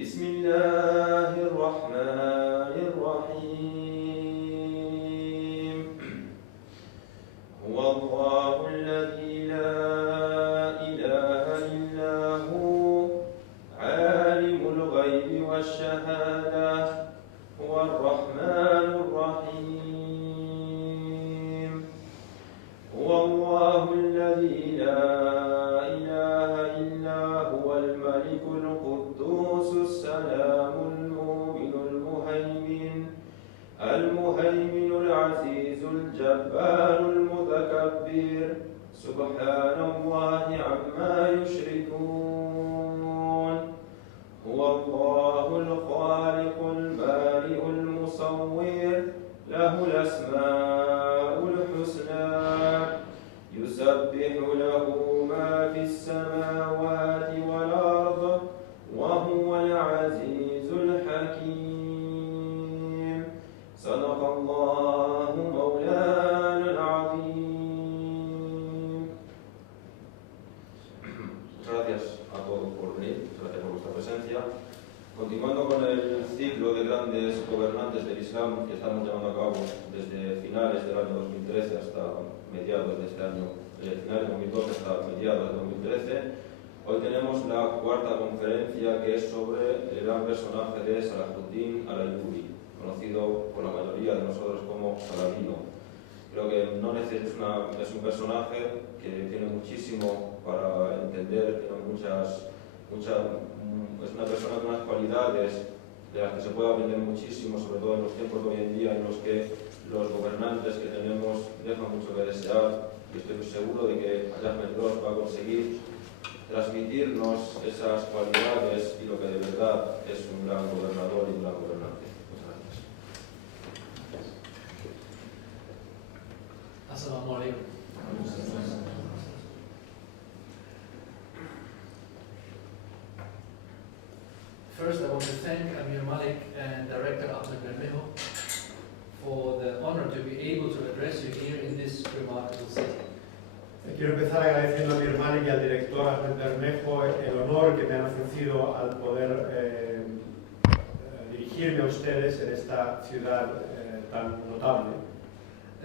بسم الله الرحمن الرحيم هو الله الذي لا إله إلا هو عالم الغيب والشهادة هو الرحمن الرحيم هو الله الذي لا إله إلا هو الملك القدوس السلام المؤمن المهيمن العزيز الجبار المتكبر سبحان الله عما يشركون هو الله الخالق البارئ المصور له الأسماء الحسنى يسبح له ما في السماوات والأرض وهو العزيز الحكيم صدق الله مولانا العظيم. Muchas gracias a todos por venir, muchas gracias por vuestra presencia. Continuando con el ciclo de grandes gobernantes del Islam que estamos llevando a cabo desde finales del año 2013 hasta mediados de este año, finales de 2012 hasta mediados de 2013, hoy tenemos la cuarta conferencia que es sobre el gran personaje de Salahuddin al-Ayyubi, conocido por la mayoría de nosotros como Saladino. Creo que es un personaje que tiene muchísimo para entender, es una persona con unas cualidades de las que se puede aprender muchísimo, sobre todo en los tiempos de hoy en día en los que los gobernantes que tenemos dejan mucho que desear, y estoy seguro de que Ahmed Ross va a conseguir transmitirnos esas cualidades y lo que de verdad es un gran gobernador y un gran gobernante. Muchas gracias. Assalamu alaikum. First, I want to thank Amir Malik and Director Ahmed Bermejo for the honor to be able to address you here in this remarkable city. Quiero empezar agradeciendo a mi hermano y al director Ahmed Bermejo el honor que me han ofrecido al poder dirigirme a ustedes en esta ciudad tan notable.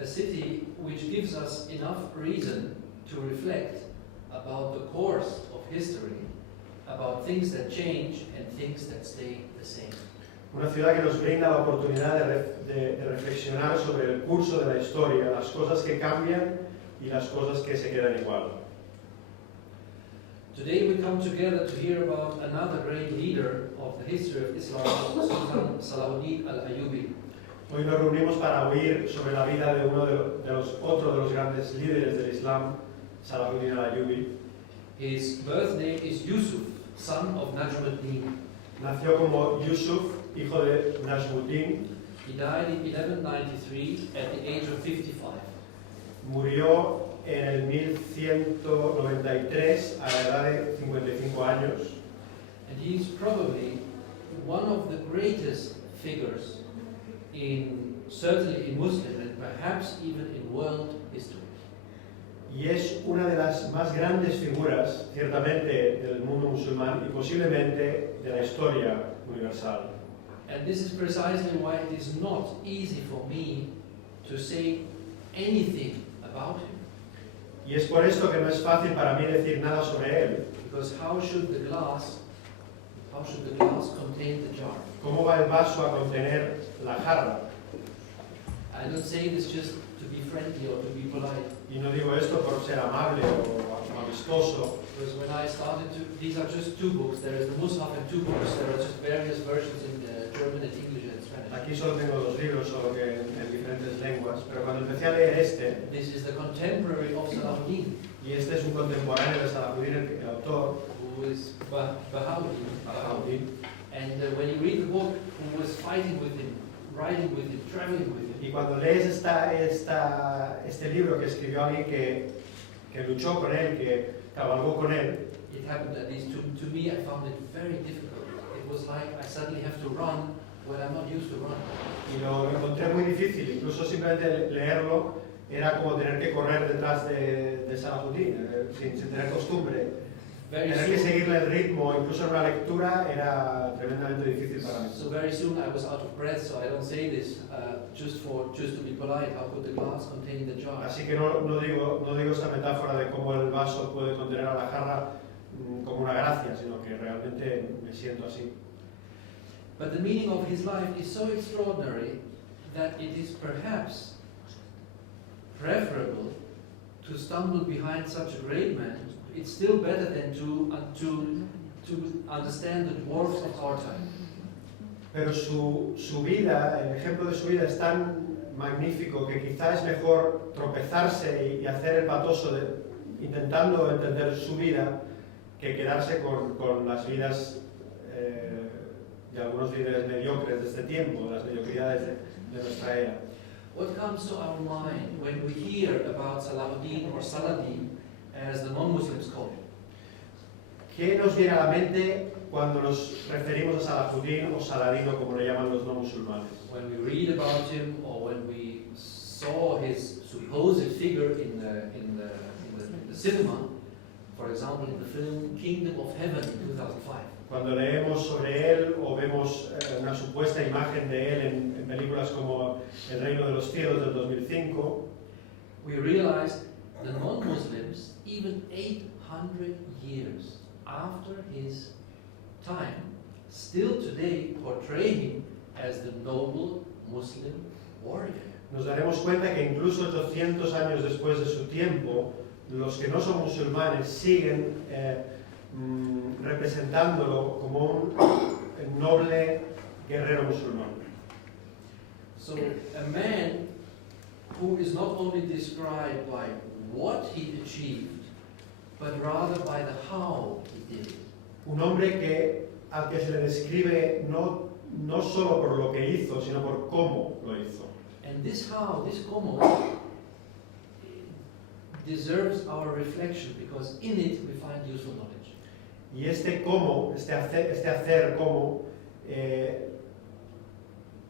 A city which gives us enough reason to reflect about the course of history, about things that change and things that stay the same. Una ciudad que nos brinda la oportunidad de reflexionar sobre el curso de la historia, las cosas que cambian y las cosas que se quedan igual. Today we come together to hear about another great leader of the history of Islam, Sultan Salahuddin al-Ayyubi. Hoy nos reunimos para oír sobre la vida de otro de los grandes líderes del Islam, Salahuddin al-Ayyubi. His birth name is Yusuf, son of Najmuddin. Nació como Yusuf, hijo de Najmuddin. He died in 1193 at the age of 55. Murió en el 1193 a la edad de 55 años. And he's probably one of the greatest figures certainly in Muslim and perhaps even in world history. Y es una de las más grandes figuras, ciertamente, del mundo musulmán y posiblemente de la historia universal. And this is precisely why it is not easy for me to say anything about him. Y es por esto que no es fácil para mí decir nada sobre él. Because how should the glass contain the jar? ¿Cómo va el vaso a contener la jarra? I don't say this just to be friendly or to be polite. Y no digo esto por ser amable o amistoso. Because when I started these are just two books. There is the Mus'haf and two books. There are just various versions in German and English and Spanish. Aquí solo tengo dos libros, solo que en diferentes lenguas. Pero cuando empecé a leer This is the contemporary of Salahuddin. y este es un contemporáneo de Salahuddin, el autor, Who is Bahauddin. Salahuddin. And when you read the book, who was fighting with him, riding with him, traveling with him. Y cuando lees este libro que escribió alguien que luchó con él, que cabalgó con él, It happened at least to me. I found it very difficult. It was like I suddenly have to run when I'm not used to run. y lo encontré muy difícil. Incluso simplemente leerlo era como tener que correr detrás de Salahuddin, sin tener costumbre very Tener que soon, seguirle el ritmo, incluso en una lectura, era tremendamente difícil para mí. so very soon I was out of breath, so I don't say this just to be polite. How could the glass contain the jar? Así que no digo esta metáfora de cómo el vaso puede contener a la jarra como una gracia, sino que realmente me siento así. But the meaning of his life is so extraordinary that it is perhaps preferable to stumble behind such a great man. It's still better than to understand the dwarfs of our time. Pero su vida, el ejemplo de su vida es tan magnífico que quizá es mejor tropezarse y hacer el patoso intentando entender su vida que quedarse con las vidas de algunos líderes mediocres de este tiempo, las mediocridades de nuestra era. What comes to our mind when we hear about Salahuddin or Saladin, as the non-Muslims call him? ¿Qué nos viene a la mente cuando nos referimos a Salahuddin o Saladino, como le llaman los no musulmanes? When we read about him or when we saw his supposed figure in the cinema, for example in the film Kingdom of Heaven in 2005. Cuando leemos sobre él o vemos una supuesta imagen de él en películas como El Reino de los Cielos del 2005, we realize the non-Muslims, even 800 years after his time, still today portray him as the noble Muslim warrior. nos daremos cuenta que incluso 800 años después de su tiempo, los que no son musulmanes siguen representándolo como un noble guerrero musulmán. So a man who is not only described by what he achieved, but rather by the how he did it. Un hombre al que se le describe no solo por lo que hizo, sino por cómo lo hizo. And this how, this como, deserves our reflection because in it we find useful knowledge. Y este cómo, este hacer cómo,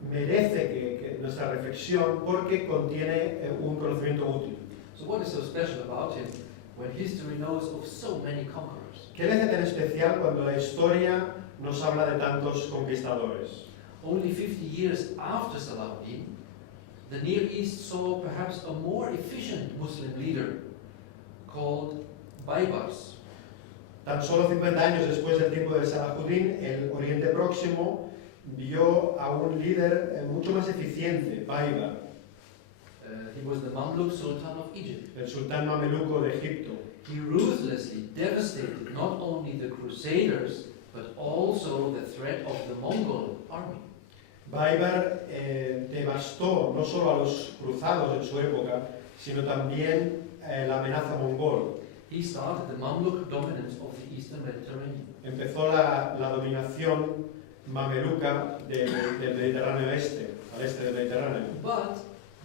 merece que nuestra reflexión porque contiene un conocimiento útil. So what is so special about him when history knows of so many conquerors? ¿Qué le hace tan especial cuando la historia nos habla de tantos conquistadores? Only 50 years after Salahuddin, the Near East saw perhaps a more efficient Muslim leader called Baybars. Tan solo 50 años después del tiempo de Salahuddin, el Oriente Próximo vio a un líder mucho más eficiente, Baybar, He was the Mamluk Sultan of Egypt. el sultán mameluco de Egipto. He ruthlessly devastated not only the Crusaders, but also the threat of the Mongol army. Baybar devastó no solo a los cruzados en su época, sino también la amenaza mongol. He started the Mamluk dominance of the Eastern Mediterranean. Empezó la dominación mameluca del Mediterráneo este, al este del Mediterráneo. But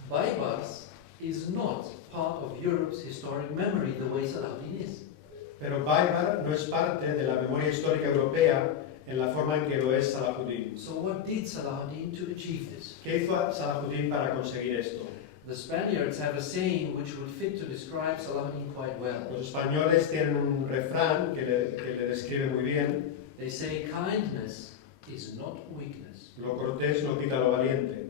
Baybars is not part of Europe's historic memory the way Salahuddin is. Pero Baybar no es parte de la memoria histórica europea en la forma en que lo es Salahuddin. So what did Salahuddin to achieve this? ¿Qué hizo Salahuddin para conseguir esto? The Spaniards have a saying which would fit to describe Salahuddin quite well. Los españoles tienen un refrán que le describe muy bien. They say kindness is not weakness. Lo cortés no quita lo valiente.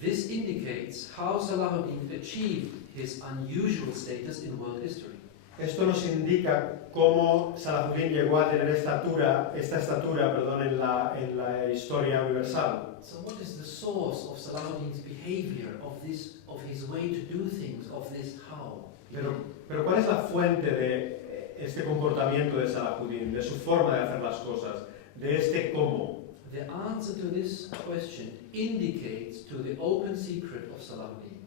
This indicates how Salahuddin achieved his unusual status in world history. Esto nos indica cómo Salahuddin llegó a tener esta estatura en la historia universal. So what is the source of Salahuddin's behavior, of his way to do things, of this how? Pero ¿cuál es la fuente de este comportamiento de Salahuddin, de su forma de hacer las cosas, de este cómo? The answer to this question indicates to the open secret of Salahuddin.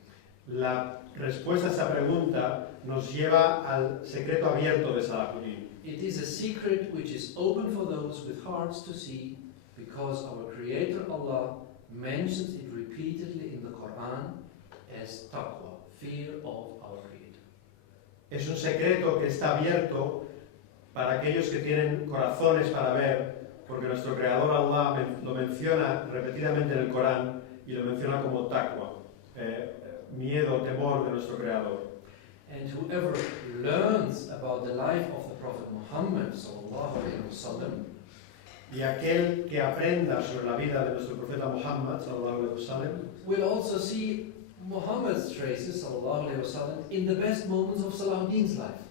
La respuesta a esa pregunta nos lleva al secreto abierto de Salahuddin. It is a secret which is open for those with hearts to see, because our Creator Allah mentions it repeatedly in the Quran as taqwa, fear of our Creator. Es un secreto que está abierto para aquellos que tienen corazones para ver, porque nuestro Creador Allah lo menciona repetidamente en el Corán y lo menciona como taqwa, miedo, temor de nuestro Creador. And whoever learns about the life of the Prophet Muhammad sallallahu alaihi wasallam, y aquel que aprenda sobre la vida de nuestro profeta Muhammad sallallahu alaihi wasallam will also see Muhammad's traces sallallahu alaihi wasallam in the best moments of Salahuddin's life.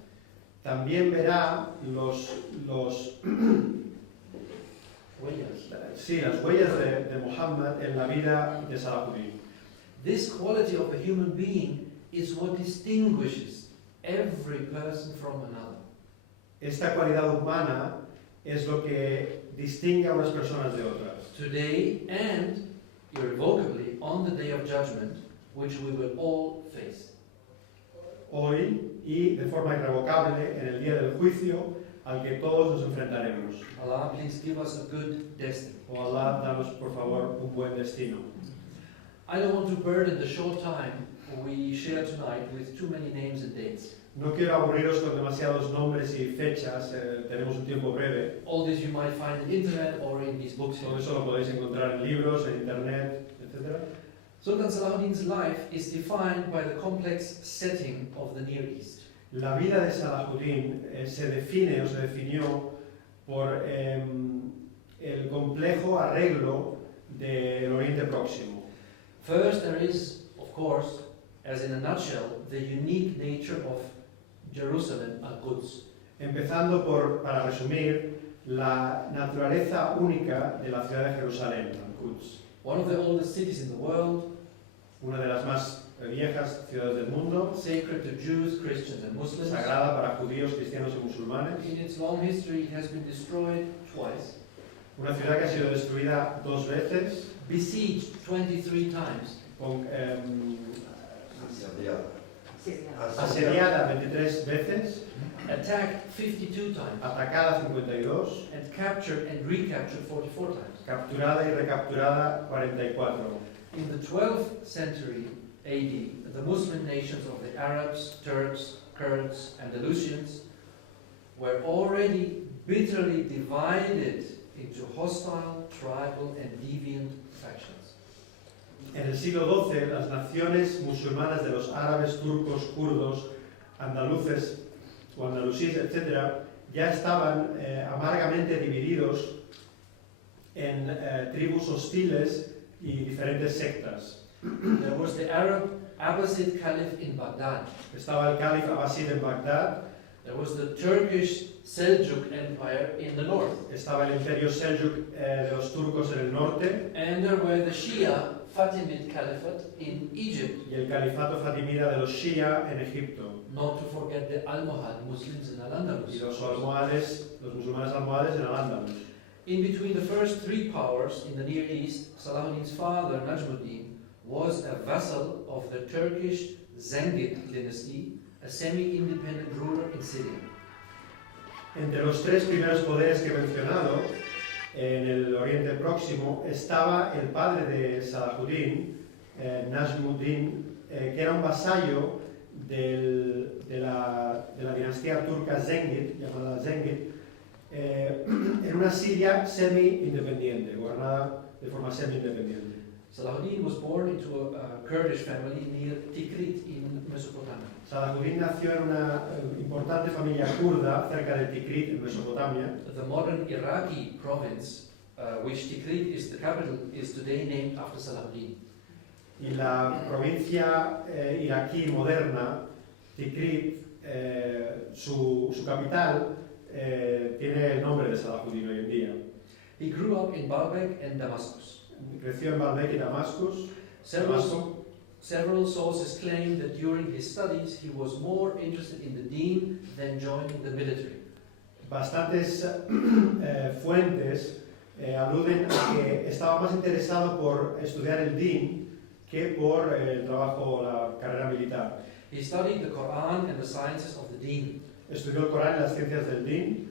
también verá las huellas de Muhammad en la vida de Salahuddin. This quality of a human being is what distinguishes every person from another. Esta cualidad humana es lo que distingue a unas personas de otras. Today and irrevocably on the day of judgment, which we will all face. Hoy y de forma irrevocable en el día del juicio al que todos nos enfrentaremos. Allah, please give us a good destiny. Oh Allah, danos por favor un buen destino. I don't want to burden the short time we share tonight with too many names and dates. No quiero aburriros con demasiados nombres y fechas, tenemos un tiempo breve. All this you might find on the internet or in these books here. Todo eso lo podéis encontrar en libros, en internet, etc. Sultan Salahuddin's life is defined by the complex setting of the Near East. La vida de Salahuddin se define o se definió por el complejo arreglo del Oriente Próximo. First, there is, of course, as in a nutshell, the unique nature of Jerusalem al-Quds. Empezando para resumir, la naturaleza única de la ciudad de Jerusalén, al-Quds. One of the oldest cities in the world, Una de las más viejas ciudades del mundo, sacred to Jews, Christians and Muslims. sagrada para judíos, cristianos y musulmanes. In its long history, it has been destroyed twice, Una ciudad que ha sido destruida 2 veces, besieged 23 times, asediada 23 veces, attacked 52 times, atacada 52, and captured and recaptured 44 times. capturada y recapturada 44. In the 12th century AD, the Muslim nations of the Arabs, Turks, Kurds, and Andalusians were already bitterly divided into hostile, tribal, and deviant factions. En el siglo XII, las naciones musulmanas de los árabes, turcos, kurdos, andaluces o andalusíes, etc., ya estaban amargamente divididos en tribus hostiles y diferentes sectas. There was the Arab Abbasid Caliph in Baghdad. Estaba el califa Abbasid en Bagdad, There was the Turkish Seljuk Empire in the north. estaba el imperio Seljuk de los turcos en el norte And there were the Shia Fatimid Caliphate in Egypt. y el califato fatimida de los Shia en Egipto. Not to forget the Almohad Muslims in Al-Andalus. Y los musulmanes almohades en Al-Ándalus. In between the first 3 powers in the Near East, Salahuddin's father, Najmuddin, was a vassal of the Turkish Zengid dynasty, a semi-independent ruler in Syria. Entre los 3 primeros poderes que he mencionado, en el Oriente Próximo, estaba el padre de Salahuddin, Najmuddin, que era un vasallo de la dinastía turca Zengid, llamada Zengid, en una Siria semi-independiente, gobernada de forma semi-independiente. Salahuddin was born into a Kurdish family near Tikrit in Mesopotamia. Salahuddin nació en una importante familia kurda cerca de Tikrit, en Mesopotamia. The modern Iraqi province, which Tikrit is the capital, is today named after Salahuddin. Y la provincia iraquí moderna, Tikrit, su capital, tiene el nombre de Salahuddin hoy en día. He grew up in Baalbek and Damascus. Creció en Baalbek y Damascus. Several sources claim that during his studies he was more interested in the deen than joining the military. Bastantes fuentes aluden a que estaba más interesado por estudiar el din que por el trabajo o la carrera militar. He studied the Quran and the sciences of the deen. Estudió el Corán y las ciencias del din.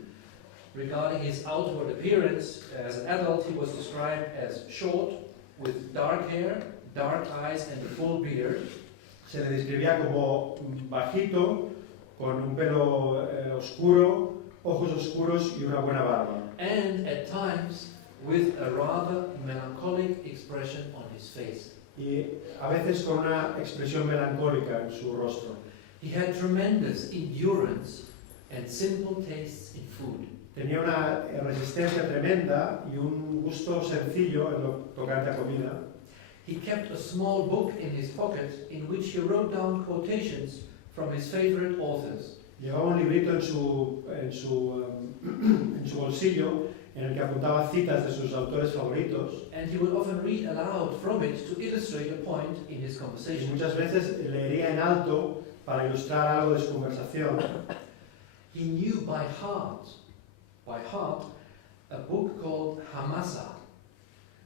Regarding his outward appearance, as an adult he was described as short, with dark hair, dark eyes and a full beard. Se le describía como bajito, con un pelo oscuro, ojos oscuros y una buena barba. And at times with a rather melancholic expression on his face. Y a veces con una expresión melancólica en su rostro. He had tremendous endurance and simple tastes in food. Tenía una resistencia tremenda y un gusto sencillo en lo tocante a comida. He kept a small book in his pocket in which he wrote down quotations from his favorite authors. Llevaba un librito en su bolsillo en el que apuntaba citas de sus autores favoritos And he would often read aloud from it to illustrate a point in his y conversation. muchas veces leería en alto para ilustrar algo de su conversación. He knew by heart, a book called Hamasa,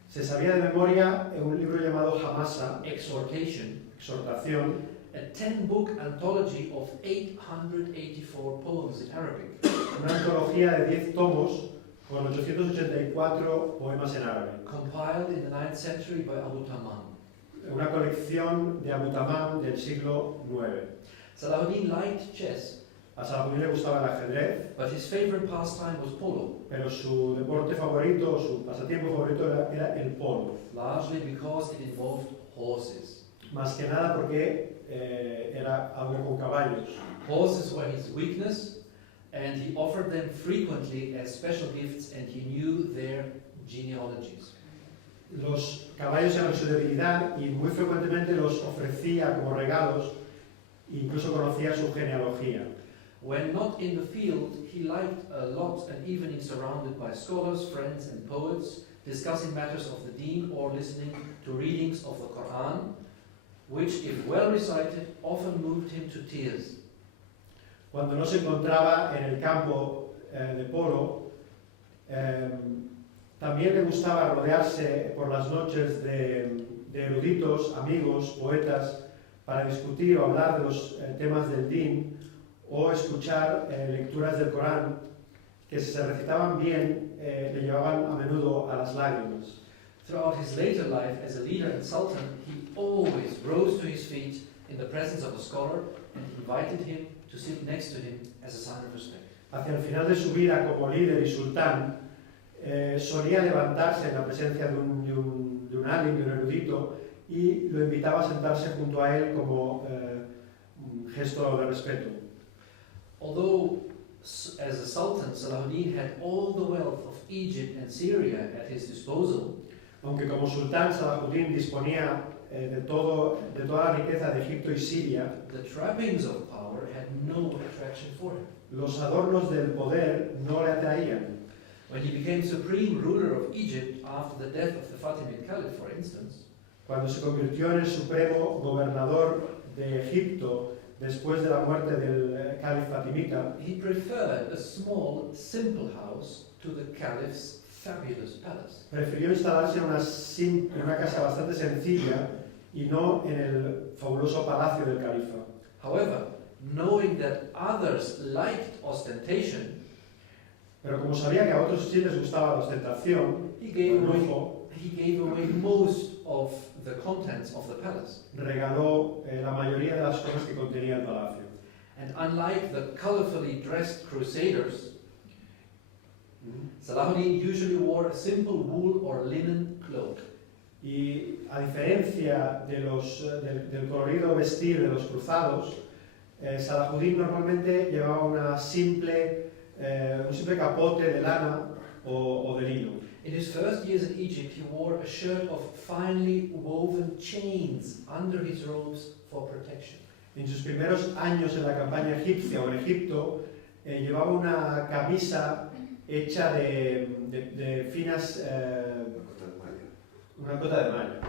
Se sabía de memoria en un libro llamado Hamasa, Exhortation, exhortación, a 10-book anthology of 884 poems in Arabic. una antología de 10 tomos con 884 poemas en árabe. Compiled in the 9th century by Abu Tamam. Una colección de Abu Tamam del siglo IX. Salahuddin liked chess, A Salahuddin le gustaba el ajedrez, but his favorite pastime was polo, pero su deporte favorito, su pasatiempo favorito era el polo. largely because it involved horses. Más que nada porque era algo con caballos. Horses were his weakness, and he offered them frequently as special gifts, and he knew their genealogies. Los caballos eran su debilidad y muy frecuentemente los ofrecía como regalos, incluso conocía su genealogía. When not in the field, he liked a lot an evening surrounded by scholars, friends, and poets, discussing matters of the deen or listening to readings of the Quran, which, if well recited, often moved him to tears. Cuando no se encontraba en el campo de polo, también le gustaba rodearse por las noches de eruditos, amigos, poetas, para discutir o hablar de los temas del din o escuchar lecturas del Corán que si se recitaban bien le llevaban a menudo a las lágrimas. Throughout his later life as a leader and sultan, he always rose to his feet in the presence of a scholar and invited him to sit next to him as a sign of respect. Hacia el final de su vida como líder y sultán, solía levantarse en la presencia de un alim, de un erudito, y lo invitaba a sentarse junto a él como un gesto de respeto. Although, as a sultan, Salahuddin had all the wealth of Egypt and Syria at his disposal, Aunque como sultán Salahuddin disponía de toda la riqueza de Egipto y Siria, the trappings of power had no attraction for him. los adornos del poder no le atraían. When he became supreme ruler of Egypt after the death of the Fatimid Caliph, for instance, Cuando se convirtió en el supremo gobernador de Egipto después de la muerte del califa fatimita, he preferred a small, simple house to the caliph's fabulous palace. prefirió instalarse en una casa bastante sencilla y no en el fabuloso palacio del califa. However, knowing that others liked ostentation, Pero como sabía que a otros sí les gustaba la ostentación, he el gave lujo, away most of the contents of the palace. regaló la mayoría de las cosas que contenía el palacio. And unlike the colorfully dressed crusaders, Salahuddin usually wore a simple wool or linen cloak. Y a diferencia del colorido vestir de los cruzados, Salahuddin normalmente llevaba un simple capote de lana o de lino. In his first years in Egypt, he wore a shirt of finely woven chains under his robes for protection. En sus primeros años en la campaña egipcia o en Egipto, llevaba una camisa hecha de finas, una cota de malla.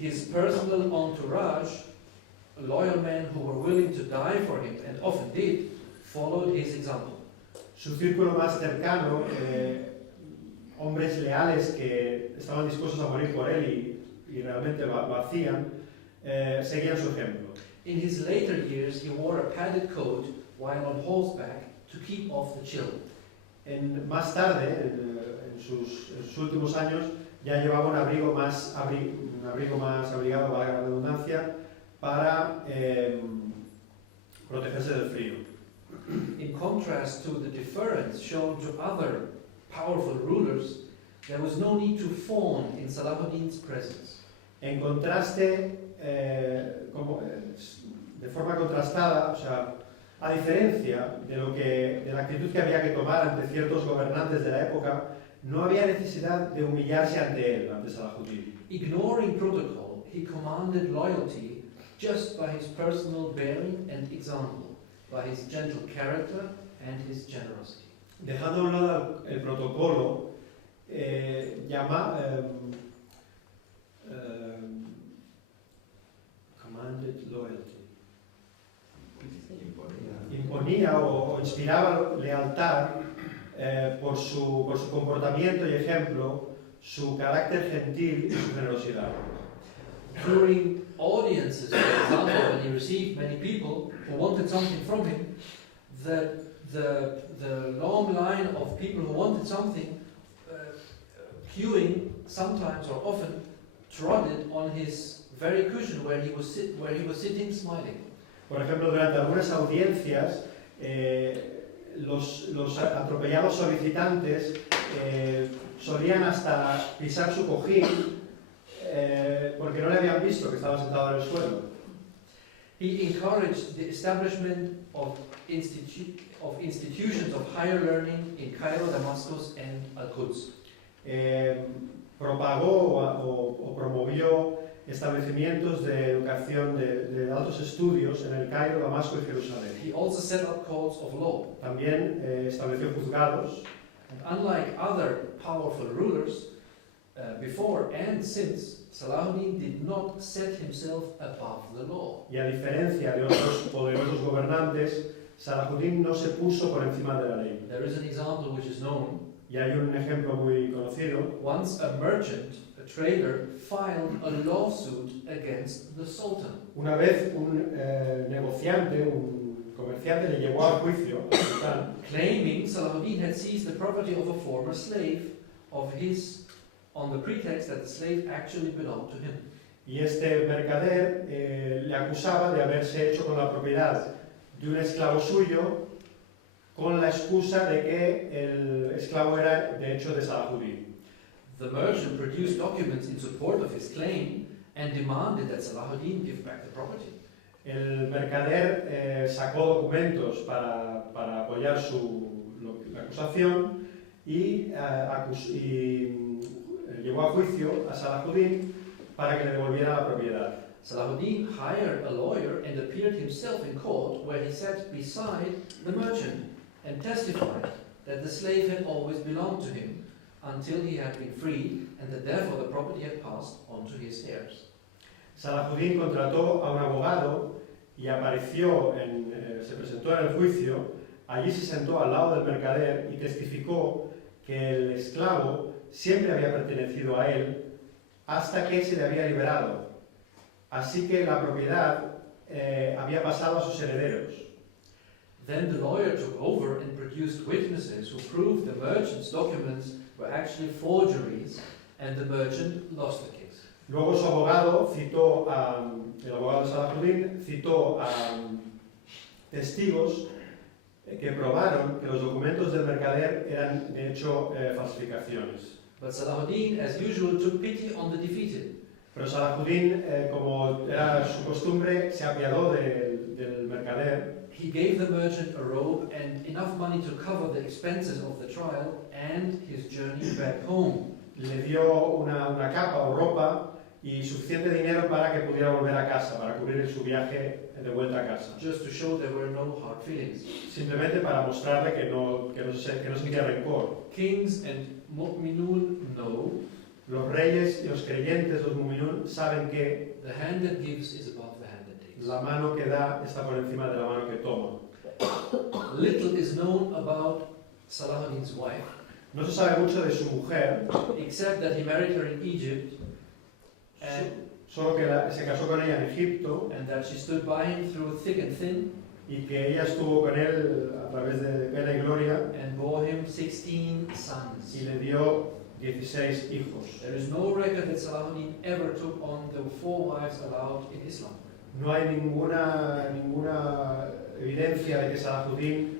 His personal entourage, loyal men who were willing to die for him and often did, followed his example. Su círculo más cercano, hombres leales que estaban dispuestos a morir por él y realmente lo hacían, seguían su ejemplo. In his later years, he wore a padded coat while on horseback to keep off the chill. Más tarde, en sus últimos años, ya llevaba un abrigo más abrigado, valga la redundancia, para protegerse del frío. In contrast to the deference shown to other powerful rulers, there was no need to fawn in Salahuddin's presence. En contraste, de forma contrastada, o sea, a diferencia de la actitud que había que tomar ante ciertos gobernantes de la época, no había necesidad de humillarse ante él, ante Salahuddin. Ignoring protocol, he commanded loyalty just by his personal bearing and example, by his gentle character and his generosity. Dejando a un lado el protocolo, commanded loyalty. Imponía o inspiraba lealtad por su comportamiento y ejemplo, su carácter gentil y su generosidad. During audiences, for example, when he received many people who wanted something from him, the long line of people who wanted something, queuing sometimes or often, trotted on his very cushion where he was sitting smiling. Por ejemplo, durante algunas audiencias, los atropellados solicitantes solían hasta pisar su cojín porque no le habían visto que estaba sentado en el suelo. He encouraged the establishment of institutions of higher learning in Cairo, Damascus, and Al-Quds. Propagó o promovió establecimientos de educación de altos estudios en el Cairo, Damasco y Jerusalén. He also set up courts of law. También estableció juzgados. And unlike other powerful rulers, before and since, Salahuddin did not set himself above the law. Y a diferencia de otros poderosos gobernantes, Salahuddin no se puso por encima de la ley. There is an example which is known. Y hay un ejemplo muy conocido. Once a merchant, a trader, filed a lawsuit against the Sultan. Una vez un negociante, un comerciante le llevó a juicio al sultán, claiming Salahuddin had seized the property of a former slave of his on the pretext that the slave actually belonged to him. y este mercader le acusaba de haberse hecho con la propiedad de un esclavo suyo con la excusa de que el esclavo era de hecho de Salahuddin. The merchant produced documents in support of his claim and demanded that Salahuddin give back the property. El mercader sacó documentos para apoyar la acusación y llevó a juicio a Salahuddin para que le devolviera la propiedad. Salahuddin hired a lawyer and appeared himself in court, where he sat beside the merchant and testified that the slave had always belonged to him until he had been freed, and that therefore the property had passed on to his heirs. Salahuddin contrató a un abogado y se presentó en el juicio. Allí se sentó al lado del mercader y testificó que el esclavo siempre había pertenecido a él hasta que se le había liberado. Así que la propiedad había pasado a sus herederos. Then the lawyer took over and produced witnesses who proved the merchant's documents were actually forgeries, and the merchant lost the case. Luego su abogado el abogado de Salahuddin citó a testigos que probaron que los documentos del mercader eran de hecho falsificaciones. But Salahuddin, as usual, took pity on the defeated. Pero Salahuddin, como era su costumbre, se apiadó del mercader. He gave the merchant a robe and enough money to cover the expenses of the trial and his journey back home. Le dio una capa o ropa y suficiente dinero para que pudiera volver a casa, para cubrir su viaje de vuelta a casa. Just to show there were no hard feelings. Simplemente para mostrarle que no sentía rencor. Kings and mu'minun know. Los reyes y los creyentes, los mu'minun, saben que the hand that gives is above the hand that takes. la mano que da está por encima de la mano que toma. Little is known about Salahuddin's wife, No se sabe mucho de su mujer, except that he married her in Egypt and solo que se casó con ella en Egipto that she stood by him through thick and thin y que ella estuvo con él a través de pena y gloria and bore him 16 sons. y le dio 16 hijos. There is no record that Salahuddin ever took on the 4 wives allowed in Islam. No hay ninguna evidencia de que Salahuddin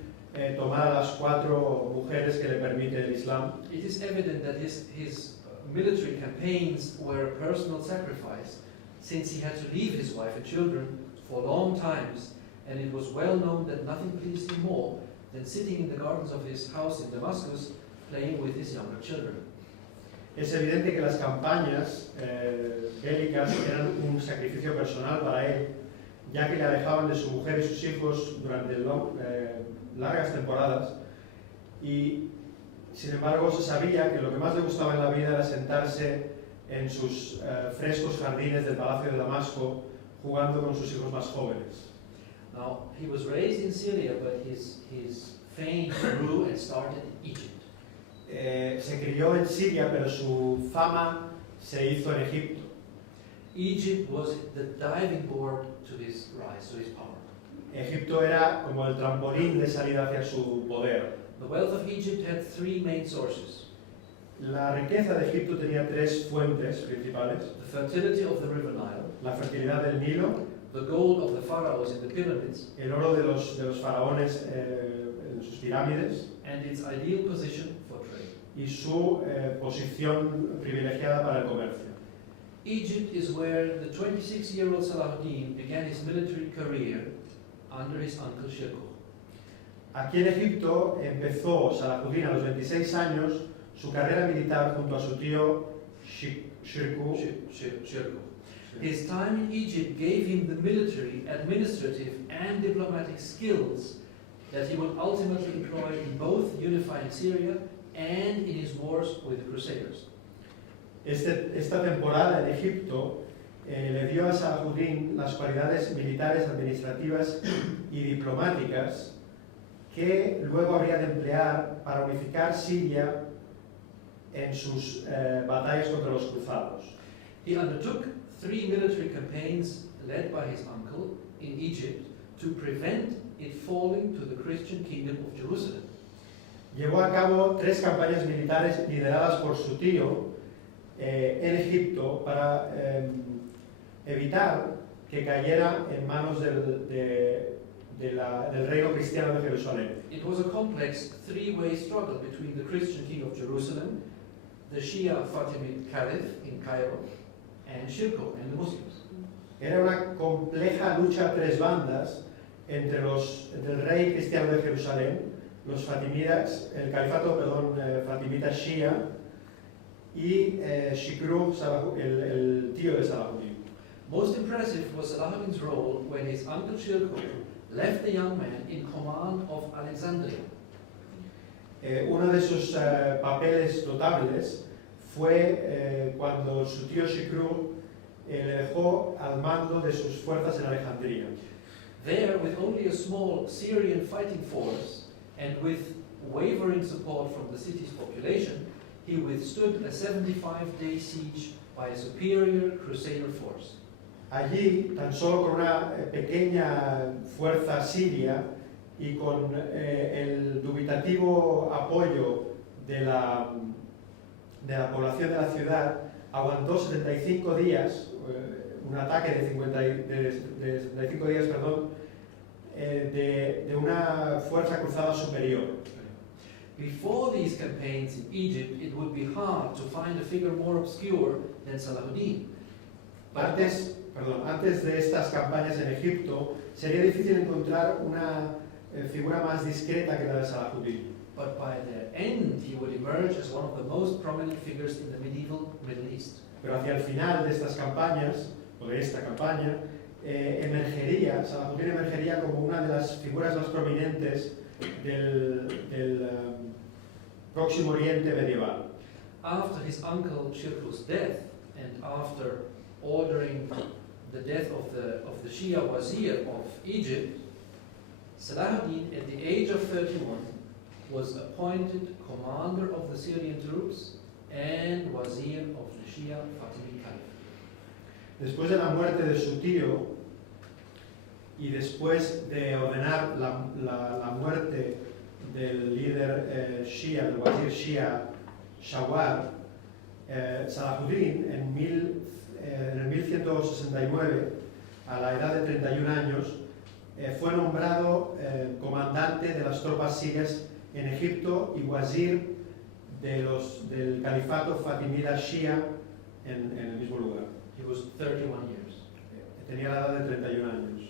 tomara las 4 mujeres que le permite el Islam. It is evident that his military campaigns were a personal sacrifice, since he had to leave his wife and children for long times, and it was well known that nothing pleased him more than sitting in the gardens of his house in Damascus, playing with his younger children. Es evidente que las campañas bélicas eran un sacrificio personal para él, ya que le alejaban de su mujer y sus hijos durante largas temporadas, y sin embargo se sabía que lo que más le gustaba en la vida era sentarse en sus frescos jardines del palacio de Damasco jugando con sus hijos más jóvenes. Now, he was raised in Syria, but his fame grew and started in Egypt. Se crió en Siria, pero su fama se hizo en Egipto. Egypt was the diving board to his rise, to his power. Egipto era como el trampolín de salida hacia su poder. The wealth of Egypt had three main sources: La riqueza de Egipto tenía tres fuentes principales: the fertility of the river Nile, la fertilidad del Nilo, the gold of the pharaohs in the pyramids, el oro de los faraones en sus pirámides, and its ideal position for trade. y su posición privilegiada para el comercio. Egypt is where the 26-year-old Salahuddin began his military career under his uncle Shirkuh. Aquí en Egipto empezó Salahuddin a los 26 años su carrera militar junto a su tío Shirkuh. Shirkuh. His time in Egypt gave him the military, administrative, and diplomatic skills that he would ultimately employ in both unifying Syria and in his wars with the Crusaders. Esta temporada en Egipto le dio a Salahuddin las cualidades militares, administrativas y diplomáticas que luego habría de emplear para unificar Siria en sus batallas contra los cruzados. He undertook 3 military campaigns led by his uncle in Egypt to prevent it falling to the Christian kingdom of Jerusalem. Llevó a cabo 3 campañas militares lideradas por su tío en Egipto para evitar que cayera en manos del reino cristiano de Jerusalén. It was a complex 3-way struggle between the Christian king of Jerusalem, the Shia Fatimid Caliph in Cairo, and Shirkuh and the Muslims. Era una compleja lucha a 3 bandas entre el rey cristiano de Jerusalén, los fatimidas, el califato, fatimita Shia, y Shirkuh, el tío de Salahuddin. Most impressive was Salahuddin's role when his uncle Shirkuh left the young man in command of Alexandria. Uno de sus papeles notables fue cuando su tío Shirkuh le dejó al mando de sus fuerzas en Alejandría. There, with only a small Syrian fighting force and with wavering support from the city's population, he withstood a 75-day siege by a superior crusader force. Allí, tan solo con una pequeña fuerza siria y con el dubitativo apoyo de la población de la ciudad, aguantó 75 días, un ataque de 75 días, de una fuerza cruzada superior. Before these campaigns in Egypt, it would be hard to find a figure more obscure than Salahuddin. Antes de estas campañas en Egipto, sería difícil encontrar una figura más discreta que la de Salahuddin. But by their end, he would emerge as one of the most prominent figures in the medieval Middle East. Pero hacia el final de estas campañas, o de esta campaña, Salahuddin emergería como una de las figuras más prominentes del Próximo Oriente medieval. After his uncle Shirkuh's death, and after ordering the death of the Shia Wazir of Egypt, Salahuddin, at the age of 31, was appointed commander of the Syrian troops and Wazir of the Shia Fatimid Caliph. Después de la muerte de su tío y después de ordenar la muerte del líder Shia, del Wazir Shia Shawar, Salahuddin en el 1169, a la edad de 31 años, fue nombrado comandante de las tropas sirias en Egipto y wazir del califato fatimida Shia en el mismo lugar. He was 31 years. Tenía la edad de 31 años.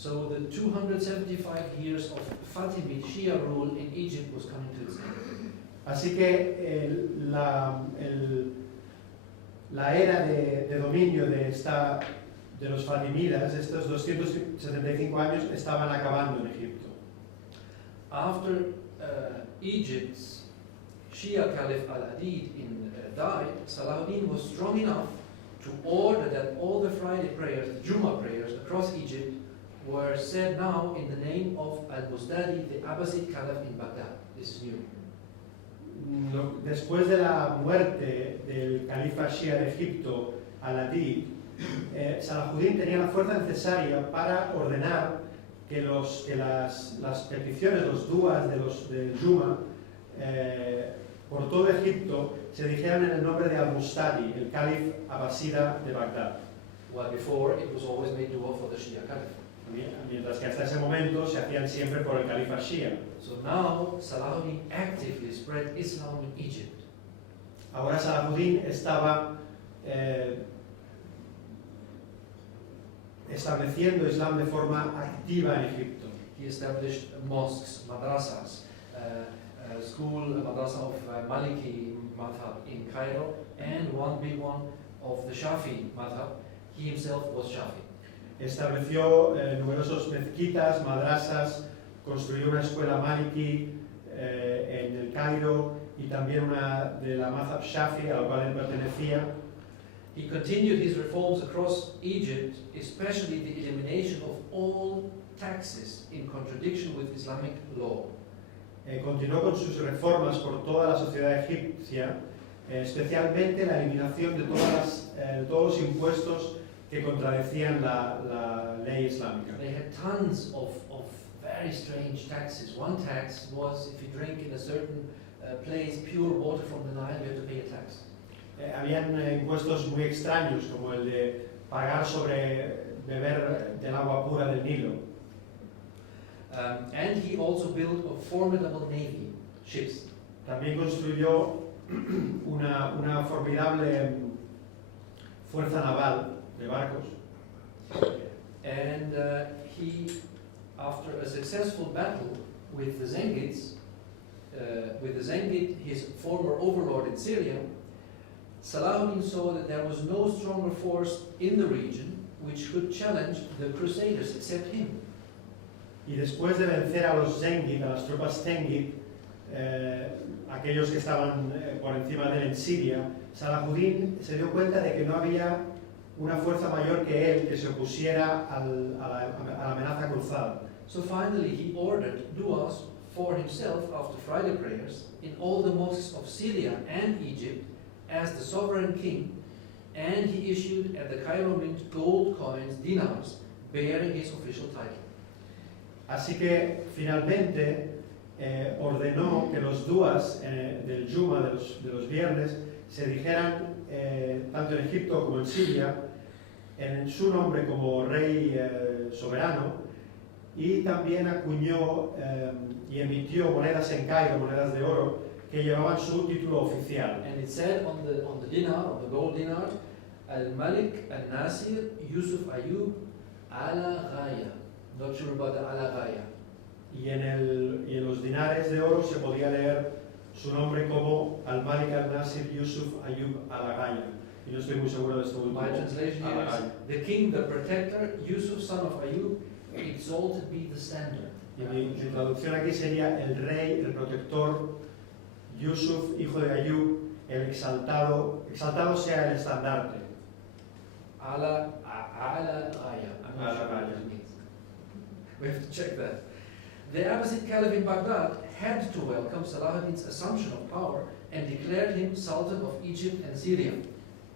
So the 275 years of Fatimid Shia rule in Egypt was coming to its end. Así que la era de dominio de los Fatimidas, estos 275 años, estaban acabando en Egipto. After Egypt's Shia Caliph Al-Adid died, Salahuddin was strong enough to order that all the Friday prayers, the Jummah prayers across Egypt, were said now in the name of Al-Mustadi, the Abbasid Caliph in Baghdad. This is new. Después de la muerte del califa Shia de Egipto, Al-Adid, Salahuddin tenía la fuerza necesaria para ordenar que las peticiones, los duas del Juma, por todo Egipto, se dijeran en el nombre de Al-Mustadi, el calif abasida de Bagdad. While before it was always made dua for the Shia Caliph. Mientras que hasta ese momento se hacían siempre por el califa Shia. So now Salahuddin actively spread Islam in Egypt. Ahora Salahuddin estaba estableciendo Islam de forma activa en Egipto. He established mosques, madrasas, school, madrasa of Maliki madhab in Cairo, and one big one of the Shafi madhab. He himself was Shafi. Estableció numerosos mezquitas, madrasas, construyó una escuela Maliki en el Cairo y también una de la madhab Shafi a la cual él pertenecía. He continued his reforms across Egypt, especially the elimination of all taxes in contradiction with Islamic law. Continuó con sus reformas por toda la sociedad egipcia, especialmente la eliminación de todos los impuestos que contradecían la ley islámica. They had tons of very strange taxes. One tax was if you drink in a certain place pure water from the Nile, you had to pay a tax. Habían impuestos muy extraños, como el de pagar sobre beber del agua pura del Nilo. And he also built a formidable navy, ships. También construyó una formidable fuerza naval de barcos. And he, after a successful battle with the Zengids, his former overlord in Syria, Salahuddin saw that there was no stronger force in the region which could challenge the Crusaders except him. Y después de vencer a los Zengid, a las tropas Zengid, aquellos que estaban por encima de él en Siria, Salahuddin se dio cuenta de que no había una fuerza mayor que él que se opusiera a la amenaza cruzada. So finally he ordered du'as for himself after Friday prayers in all the mosques of Syria and Egypt as the sovereign king, and he issued at the Cairo Mint gold coins, dinars, bearing his official title. Así que finalmente ordenó que los duas del Juma, de los viernes, se dijeran tanto en Egipto como en Siria, en su nombre como rey soberano, y también acuñó y emitió monedas en Cairo, monedas de oro, que llevaban su título oficial. And it said on the dinar, on the gold dinar, Al-Malik Al-Nasir Yusuf Ayub Ala Ghaya. Not sure about the Ala Ghaya. Y en los dinares de oro se podía leer su nombre como Al-Malik Al-Nasir Yusuf Ayub Al-Ghaya. Y no estoy muy seguro de esto último. My translation here is, the king, the protector, Yusuf son of Ayub, exalted be the standard. Y mi traducción aquí sería el rey, el protector, Yusuf, hijo de Ayub, el exaltado sea el estandarte. Ala Ghaya. I'm not sure what it means. We have to check that. The Abbasid Caliph in Baghdad had to welcome Salahuddin's assumption of power and declared him Sultan of Egypt and Syria.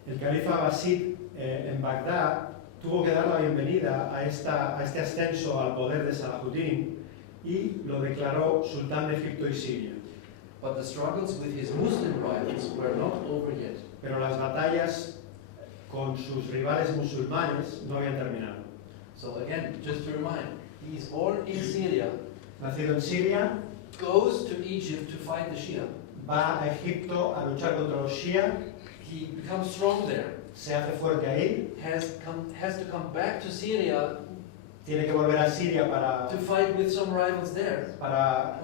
El califa Abbasid en Bagdad tuvo que dar la bienvenida a este ascenso al poder de Salahuddin y lo declaró sultán de Egipto y Siria. But the struggles with his Muslim rivals were not over yet. Pero las batallas con sus rivales musulmanes no habían terminado. So again, just to remind, he is born in Syria, Nacido en Siria, goes to Egypt to fight the Shia. va a Egipto a luchar contra los Shia, He becomes strong there. se hace fuerte ahí, Has to come back to Syria tiene que volver a Siria to fight with some rivals there, para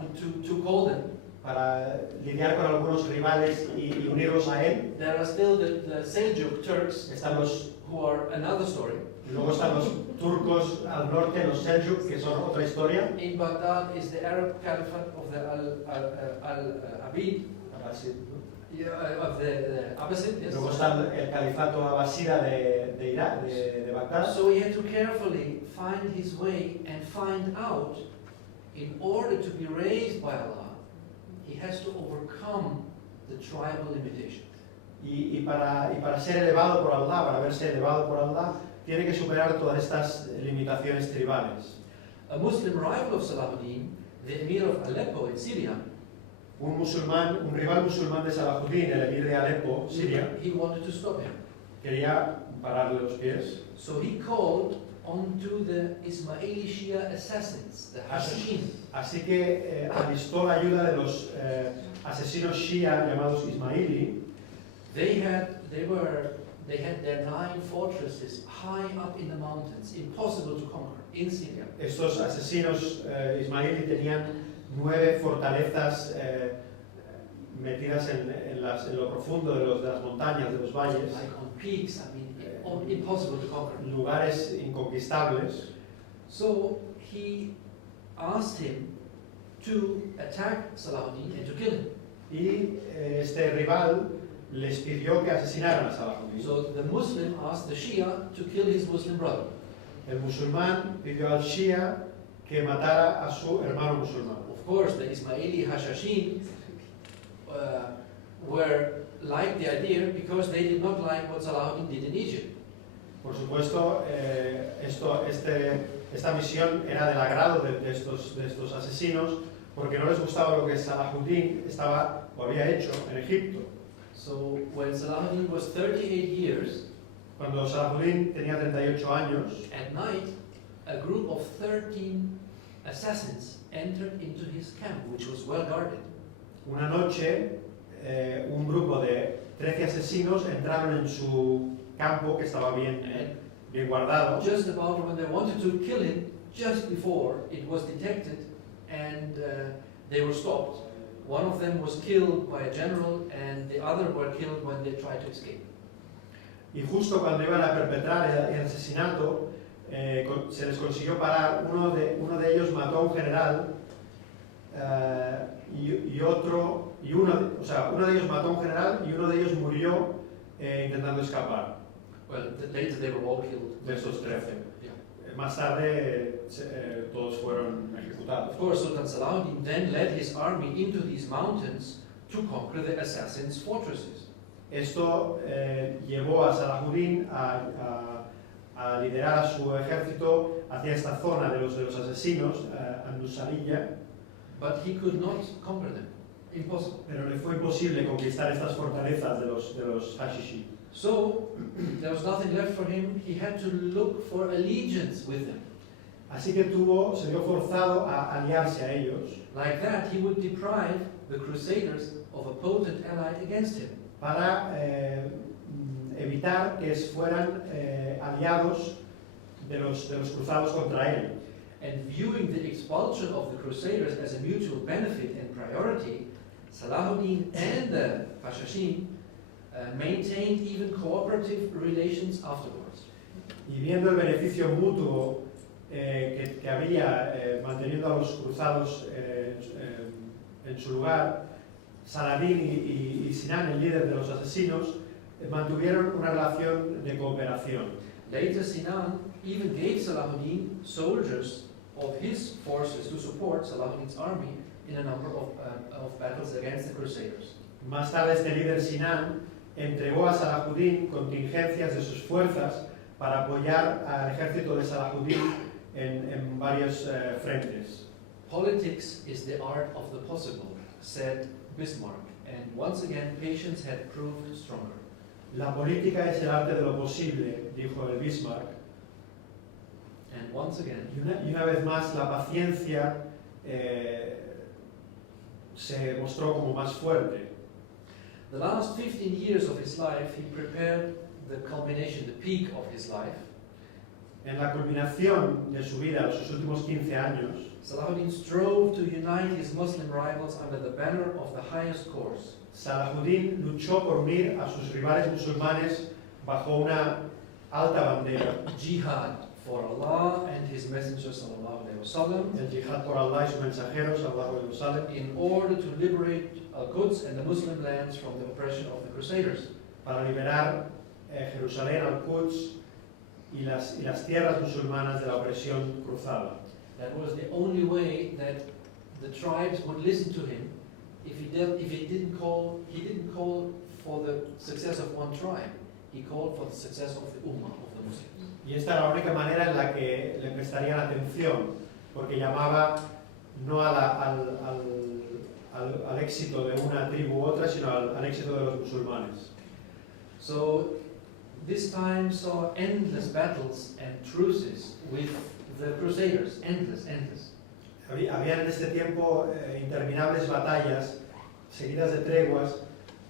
to call them. lidiar con algunos rivales y unirlos a él. There are still the Seljuk Turks, Están who are another story. luego están los turcos al norte, los Seljuk, que son otra historia. In Baghdad is the Arab Caliphate of the Al-Abid, of the Abbasid. Yes. Luego está el califato abasida de Irak, de Bagdad. So he had to carefully find his way and find out, in order to be raised by Allah, he has to overcome the tribal limitations. Y para ser elevado por Allah, para verse elevado por Allah, tiene que superar todas estas limitaciones tribales. A Muslim rival of Salahuddin, the Emir of Aleppo in Syria, Un rival musulmán de Salahuddin, el emir de Alepo, Siria, he wanted to stop him. quería pararle los pies. So he called onto the Ismaili Shia assassins, the Hashashin. Así que alistó la ayuda de los asesinos Shia llamados Ismaili. They had their 9 fortresses high up in the mountains, impossible to conquer, in Syria. Estos asesinos Ismaili tenían 9 fortalezas metidas en lo profundo de las montañas, de los valles, Like on peaks, I mean, impossible to conquer. lugares inconquistables. So he asked him to attack Salahuddin and to kill him. Y este rival les pidió que asesinaran a Salahuddin. So the Muslim asked the Shia to kill his Muslim brother. El musulmán pidió al Shia que matara a su hermano musulmán. Of course, the Ismaili Hashashin were like the idea because they did not like what Salahuddin did in Egypt. Por supuesto, esta misión era del agrado de estos asesinos porque no les gustaba lo que Salahuddin había hecho en Egipto. So when Salahuddin was 38 years, Cuando Salahuddin tenía 38 años, at night, a group of 13 assassins entered into his camp, which was well guarded. una noche un grupo de 13 asesinos entraron en su campo que estaba bien guardado. Just about when they wanted to kill him, just before it was detected and they were stopped. One of them was killed by a general and the other were killed when they tried to escape. Y justo cuando iban a perpetrar el asesinato, se les consiguió parar. Uno de ellos mató a un general uno de ellos mató a un general y uno de ellos murió intentando escapar. Well, later they were all killed. De esos 13. Yeah. Más tarde todos fueron ejecutados. Of course, Sultan Salahuddin then led his army into these mountains to conquer the assassins' fortresses. Esto llevó a Salahuddin a liderar a su ejército hacia esta zona de los asesinos, Anusarilla, But he could not conquer them. Impossible. pero le fue imposible conquistar estas fortalezas de los Hashishi. So there was nothing left for him. He had to look for allegiance with them. Así que se vio forzado a aliarse a ellos. Like that, he would deprive the Crusaders of a potent ally against him. Para evitar que fueran aliados de los cruzados contra él. And viewing the expulsion of the Crusaders as a mutual benefit and priority, Salahuddin and the Hashashin maintained even cooperative relations afterwards. Y viendo el beneficio mutuo que había manteniendo a los cruzados en su lugar, Saladin y Sinan, el líder de los asesinos, mantuvieron una relación de cooperación. Later, Sinan even gave Salahuddin soldiers of his forces to support Salahuddin's army in a number of battles against the Crusaders. Más tarde, este líder Sinan entregó a Salahuddin contingencias de sus fuerzas para apoyar al ejército de Salahuddin en varios frentes. Politics is the art of the possible, said Bismarck, and once again patience had proved stronger. La política es el arte de lo posible, dijo el Bismarck. And once again, Y una vez más la paciencia se mostró como más fuerte. the last 15 years of his life, he prepared the culmination, the peak of his life, En la culminación de su vida, sus últimos 15 años, Salahuddin strove to unite his Muslim rivals under the banner of the highest course. Salahuddin luchó por unir a sus rivales musulmanes bajo una alta bandera, Jihad for Allah and His Messenger sallallahu alaihi wasallam, el yihad por Allah y sus mensajeros, sallallahu alaihi wasallam, in order to liberate Al-Quds and the Muslim lands from the oppression of the Crusaders. para liberar Jerusalén, Al-Quds y las tierras musulmanas de la opresión cruzada. That was the only way that the tribes would listen to him. If he didn't call for the success of one tribe. He called for the success of the Ummah, of the Muslims. Y esta era la única manera en la que le prestarían atención, porque llamaba no al éxito de una tribu u otra, sino al éxito de los musulmanes. So this time saw endless battles and truces with the Crusaders, endless. Había en este tiempo interminables batallas seguidas de treguas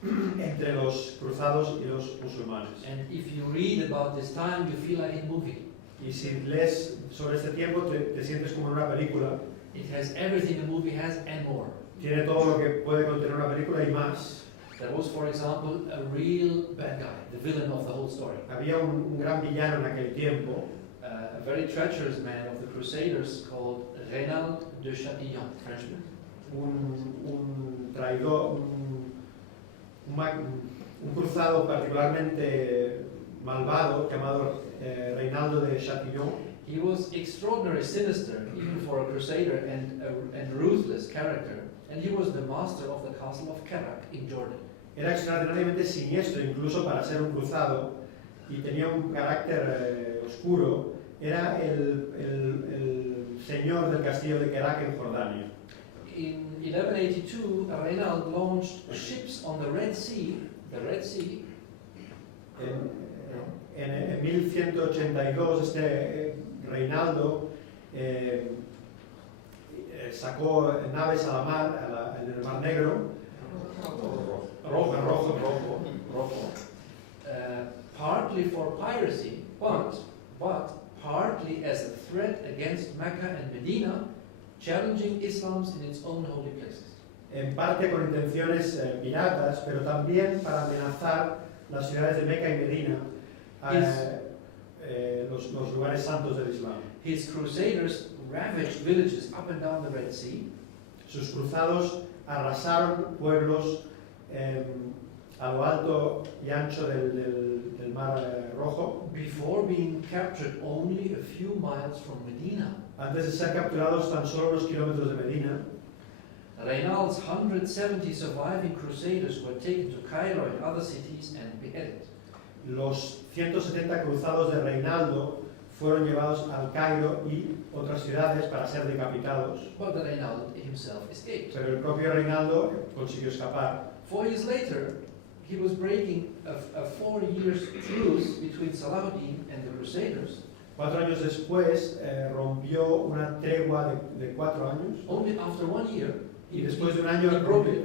entre los cruzados y los musulmanes. And if you read about this time, you feel like in a movie. Y si lees sobre este tiempo, te sientes como en una película. It has everything a movie has and more. Tiene todo lo que puede contener una película y más. There was, for example, a real bad guy, the villain of the whole story. Había un gran villano en aquel tiempo, A very treacherous man of the Crusaders called Reynald de Chatillon, Frenchman. un traidor, un cruzado particularmente malvado llamado Reinaldo de Chatillon. He was extraordinarily sinister, even for a crusader, and ruthless character. And he was the master of the castle of Kerak in Jordan. Era extraordinariamente siniestro incluso para ser un cruzado y tenía un carácter oscuro. Era el señor del castillo de Kerak en Jordania. In 1182, Reynald launched ships on the Red Sea. The Red Sea. En 1182 este Reinaldo sacó naves a la mar, en el Mar Negro, rojo, Partly for piracy, but partly as a threat against Mecca and Medina, challenging Islam in its own holy places. en parte con intenciones piratas, pero también para amenazar las ciudades de Meca y Medina, los lugares santos del Islam. His crusaders ravaged villages up and down the Red Sea. Sus cruzados arrasaron pueblos a lo alto y ancho del Mar Rojo, Before being captured only a few miles from Medina. antes de ser capturados tan solo unos kilómetros de Medina. Reynald's 170 surviving crusaders were taken to Cairo and other cities and beheaded. Los 170 cruzados de Reinaldo fueron llevados al Cairo y otras ciudades para ser decapitados, But Reynald himself escaped. pero el propio Reinaldo consiguió escapar. 4 years later, he was breaking a 4-year truce between Salahuddin and the Crusaders. 4 años después rompió una tregua de 4 años Only after 1 year, y después de un año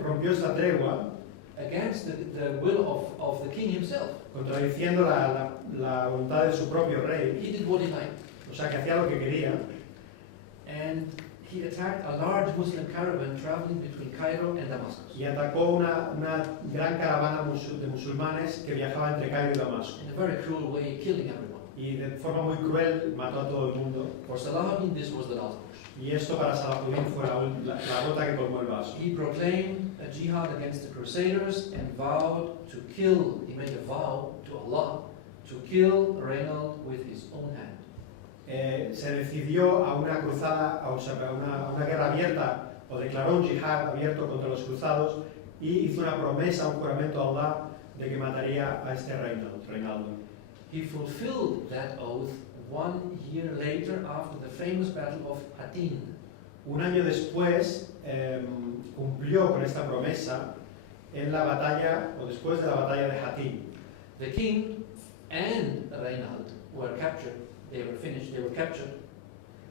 rompió esta tregua, against the will of the king himself. contradiciendo la voluntad de su propio rey, He did what he liked. o sea que hacía lo que quería, And he attacked a large Muslim caravan traveling between Cairo and Damascus. y atacó una gran caravana de musulmanes que viajaba entre Cairo y Damasco. In a very cruel way, killing everyone. Y de forma muy cruel mató a todo el mundo. For Salahuddin, this was the last push. Y esto para Salahuddin fue la gota que colmó el vaso. He proclaimed a jihad against the Crusaders and vowed to kill, he made a vow to Allah, to kill Reynald with his own hand. Se decidió a una cruzada, o sea, a una guerra abierta, o declaró un yihad abierto contra los cruzados y hizo una promesa, un juramento a Allah de que mataría a este Reinaldo. He fulfilled that oath 1 year later after the famous battle of Hattin. Un año después cumplió con esta promesa en la batalla, o después de la batalla de Hattin. The king and Reynald were captured. They were finished, they were captured.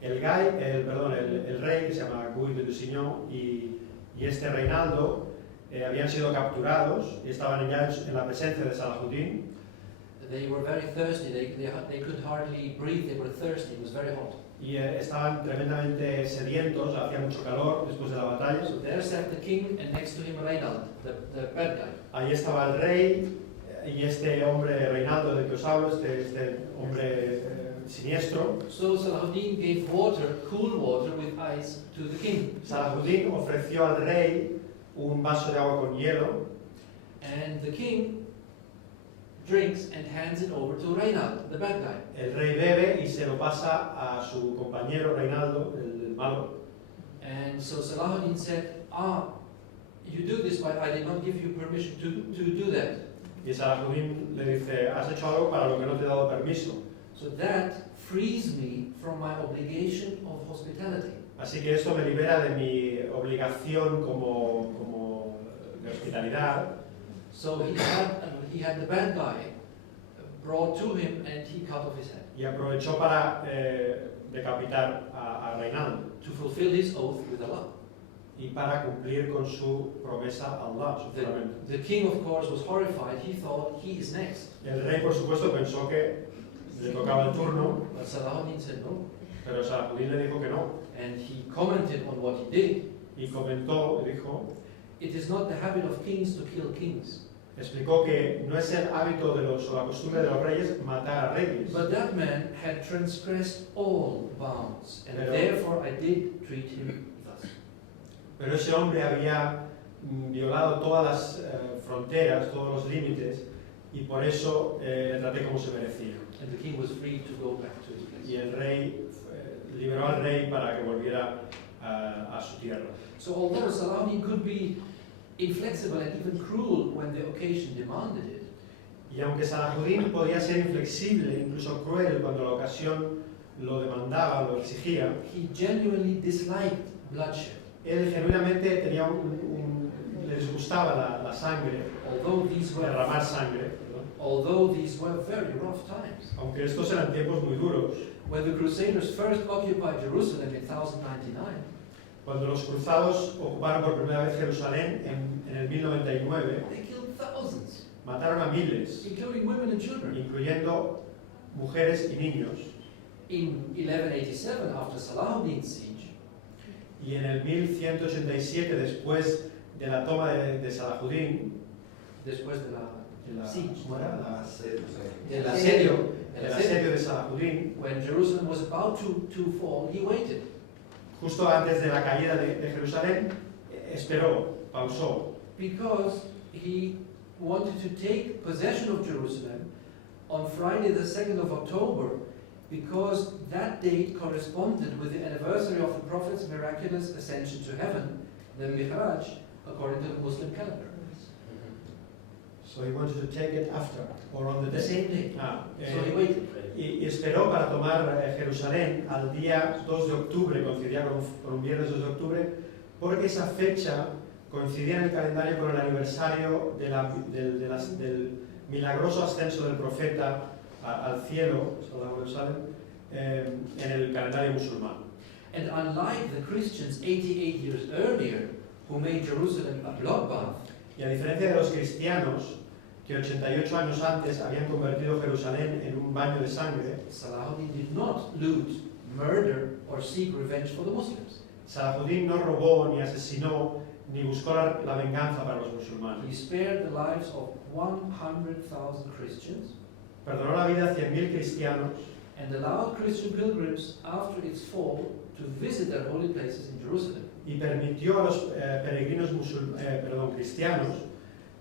El rey, que se llama Guy de Lusignan, y este Reinaldo habían sido capturados y estaban ya en la presencia de Salahuddin. They were very thirsty. They could hardly breathe. They were thirsty. It was very hot. y estaban tremendamente sedientos, hacía mucho calor después de la batalla. So there sat the king, and next to him Reinald, the bad guy. Ahí estaba el rey y este hombre Reinaldo del que os hablo, este hombre siniestro. So Salahuddin gave water, cool water with ice, to the king. Salahuddin ofreció al rey un vaso de agua con hielo And the king drinks and hands it over to Reinald, the bad guy. el rey bebe y se lo pasa a su compañero Reinaldo, el malo. And so Salahuddin said, you do this, but I did not give you permission to do that. Y Salahuddin le dice, has hecho algo para lo que no te he dado permiso. So that frees me from my obligation of hospitality. Así que esto me libera de mi obligación como de hospitalidad. So he had the bad guy brought to him, and he cut off his head Y aprovechó para decapitar a Reinaldo to fulfill his oath with Allah. y para cumplir con su promesa a Allah, su juramento. The king, of course, was horrified. He thought he is next. El rey, por supuesto, pensó que le tocaba el turno, But Salahuddin said no. pero Salahuddin le dijo que no. And he commented on what he did. Y comentó, dijo, It is not the habit of kings to kill kings. explicó que no es el hábito de los, o la costumbre de los reyes matar a reyes. But that man had transgressed all bounds, and Pero- therefore I did treat him thus. Pero ese hombre había violado todas las fronteras, todos los límites, y por eso le traté como se merecía. And the king was free to go back to his place. Y el rey liberó al rey para que volviera a su tierra. So although Salahuddin could be inflexible and even cruel when the occasion demanded it, Y aunque Salahuddin podía ser inflexible, incluso cruel cuando la ocasión lo demandaba, lo exigía, he genuinely disliked bloodshed. él genuinamente tenía le disgustaba la sangre, Although these were derramar sangre, perdón. although these were very rough times. Aunque estos eran tiempos muy duros. When the Crusaders first occupied Jerusalem in 1099, Cuando los cruzados ocuparon por primera vez Jerusalén en el 1099, they killed thousands, mataron a miles, including women and children. incluyendo mujeres y niños. In 1187, after Salahuddin's siege, Y en el 1187, después de la toma de Salahuddin, después de la siege, ¿cómo era? el asedio, El asedio de Salahuddin, when Jerusalem was about to fall, he waited. justo antes de la caída de Jerusalén, esperó, pausó, Because he wanted to take possession of Jerusalem on Friday the 2nd of October, because that date corresponded with the anniversary of the Prophet's miraculous ascension to heaven, the Mi'raj, according to the Muslim calendar. So he wanted to take it after, or on the The day. same day. So he waited. Y esperó para tomar Jerusalén al día 2 de octubre, coincidía con un viernes 2 de octubre, porque esa fecha coincidía en el calendario con el aniversario del milagroso ascenso del profeta al cielo, en el calendario musulmán. And unlike the Christians 88 years earlier, who made Jerusalem a bloodbath, Y a diferencia de los cristianos, que 88 años antes habían convertido Jerusalén en un baño de sangre, Salahuddin did not loot, murder, or seek revenge for the Muslims. Salahuddin no robó, ni asesinó, ni buscó la venganza para los musulmanes. He spared the lives of 100,000 Christians Perdonó la vida a 100.000 cristianos and allowed Christian pilgrims after its fall to visit their holy places in Jerusalem. y permitió a los peregrinos cristianos,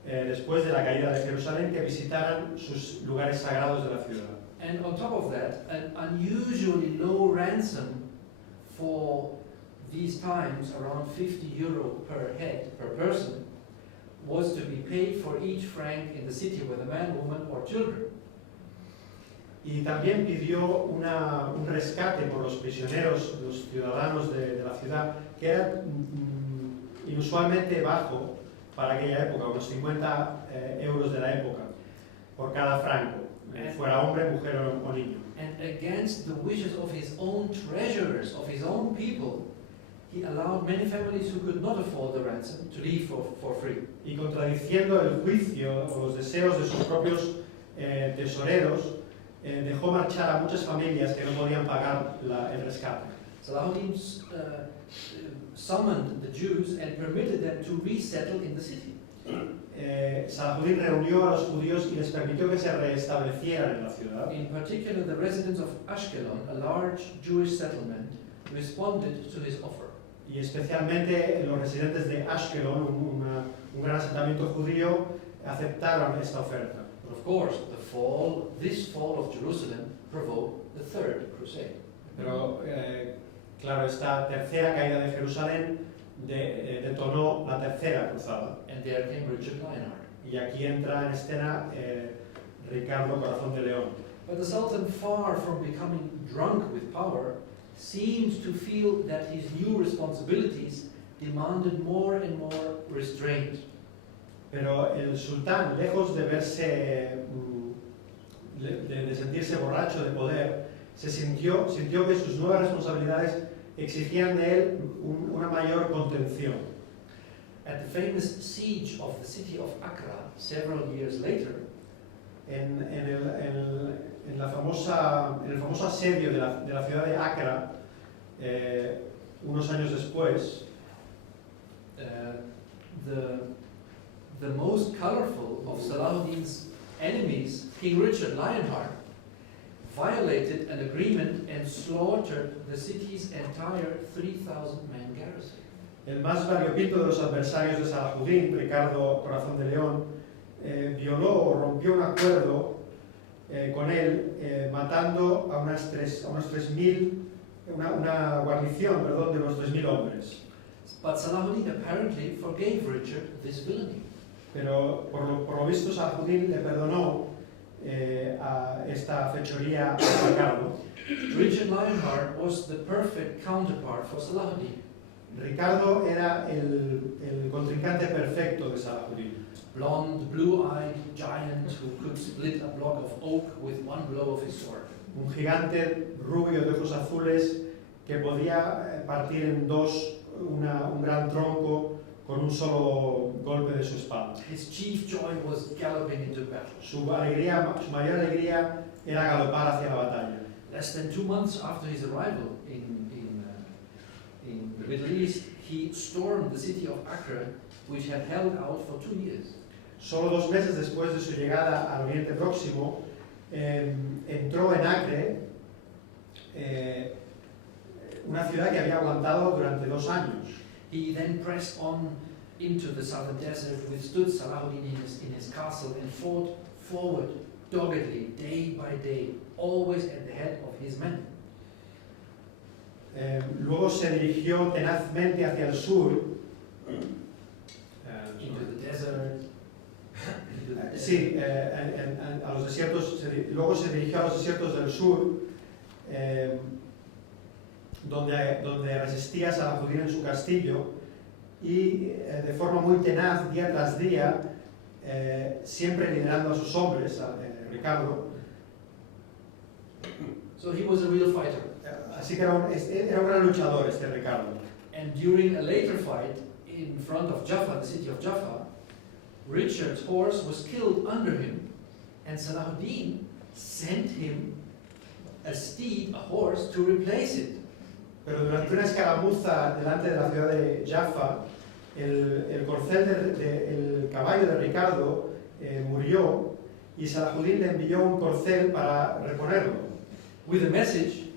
después de la caída de Jerusalén, que visitaran sus lugares sagrados de la ciudad. And on top of that, an unusually low ransom for these times, around 50 euro per head, per person, was to be paid for each franc in the city, whether man, woman, or children. Y también pidió un rescate por los prisioneros, los ciudadanos de la ciudad, que era inusualmente bajo para aquella época, unos 50 euros de la época, por cada franco, fuera hombre, mujer o niño. And against the wishes of his own treasurers, of his own people, he allowed many families who could not afford the ransom to leave for free. Y contradiciendo el juicio o los deseos de sus propios tesoreros, dejó marchar a muchas familias que no podían pagar el rescate. Salahuddin summoned the Jews and permitted them to resettle in the city. Salahuddin reunió a los judíos y les permitió que se restablecieran en la ciudad. In particular, the residents of Ashkelon, a large Jewish settlement, responded to his offer. Y especialmente los residentes de Ashkelon, un gran asentamiento judío, aceptaron esta oferta. But of course, this fall of Jerusalem provoked the Third Crusade. Pero, claro, esta tercera caída de Jerusalén detonó la tercera cruzada. And there came Richard Lionheart. Y aquí entra en escena Ricardo Corazón de León. But the Sultan, far from becoming drunk with power, seemed to feel that his new responsibilities demanded more and more restraint. Pero el sultán, lejos de de sentirse borracho de poder, sintió que sus nuevas responsabilidades exigían de él una mayor contención. At the famous siege of the city of Accra several years later, En el famoso asedio de la ciudad de Accra, unos años después, the most colorful of Salahuddin's enemies, King Richard Lionheart, violated an agreement and slaughtered the city's entire 3,000-man garrison. el más variopinto de los adversarios de Salahuddin, Ricardo Corazón de León, violó o rompió un acuerdo con él, matando a unos 3.000, una guarnición, de unos 3.000 hombres. But Salahuddin apparently forgave Richard this villainy. Pero por lo visto Salahuddin le perdonó a esta fechoría a Ricardo. Richard Lionheart was the perfect counterpart for Salahuddin. Ricardo era el contrincante perfecto de Salahuddin. Blonde, blue-eyed giant who could split a block of oak with one blow of his sword. Un gigante rubio de ojos azules que podía partir en dos un gran tronco con un solo golpe de su espada. His chief joy was galloping into battle. Su mayor alegría era galopar hacia la batalla. Less than 2 months after his arrival in the Middle East, he stormed the city of Accra, which had held out for 2 years. Solo 2 meses después de su llegada al Oriente Próximo, entró en Acre, una ciudad que había aguantado durante 2 años. He then pressed on into the southern desert, withstood Salahuddin in his castle, and fought forward doggedly, day by day, always at the head of his men. Luego se dirigió tenazmente hacia el sur, Into the desert. sí, a los desiertos, luego se dirigió a los desiertos del sur, donde resistía Salahuddin en su castillo, y de forma muy tenaz, día tras día, siempre liderando a sus hombres, Ricardo. So he was a real fighter. Así que era un gran luchador este Ricardo. And during a later fight in front of Jaffa, the city of Jaffa, Richard's horse was killed under him, and Salahuddin sent him a steed, a horse, to replace it. Pero durante una escaramuza delante de la ciudad de Jaffa, el corcel el caballo de Ricardo murió, y Salahuddin le envió un corcel para reponerlo. With a message,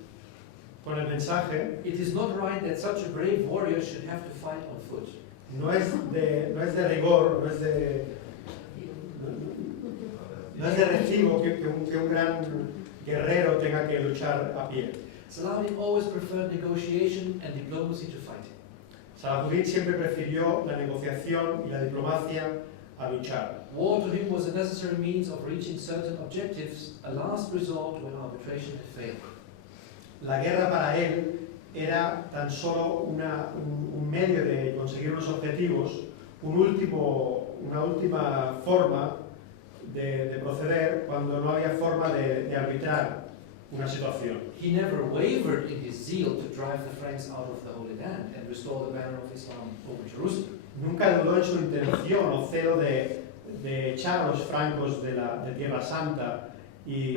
Con el mensaje: it is not right that such a brave warrior should have to fight on foot. no es de rigor, no es de recibo que un gran guerrero tenga que luchar a pie. Salahuddin always preferred negotiation and diplomacy to fighting. Salahuddin siempre prefirió la negociación y la diplomacia a luchar. War to him was a necessary means of reaching certain objectives, a last resort when arbitration had failed. La guerra para él era tan solo un medio de conseguir unos objetivos, una última forma de proceder cuando no había forma de arbitrar una situación. He never wavered in his zeal to drive the Franks out of the Holy Land and restore the banner of Islam over Jerusalem. Nunca dudó en su intención o celo de de echar a los francos de Tierra Santa y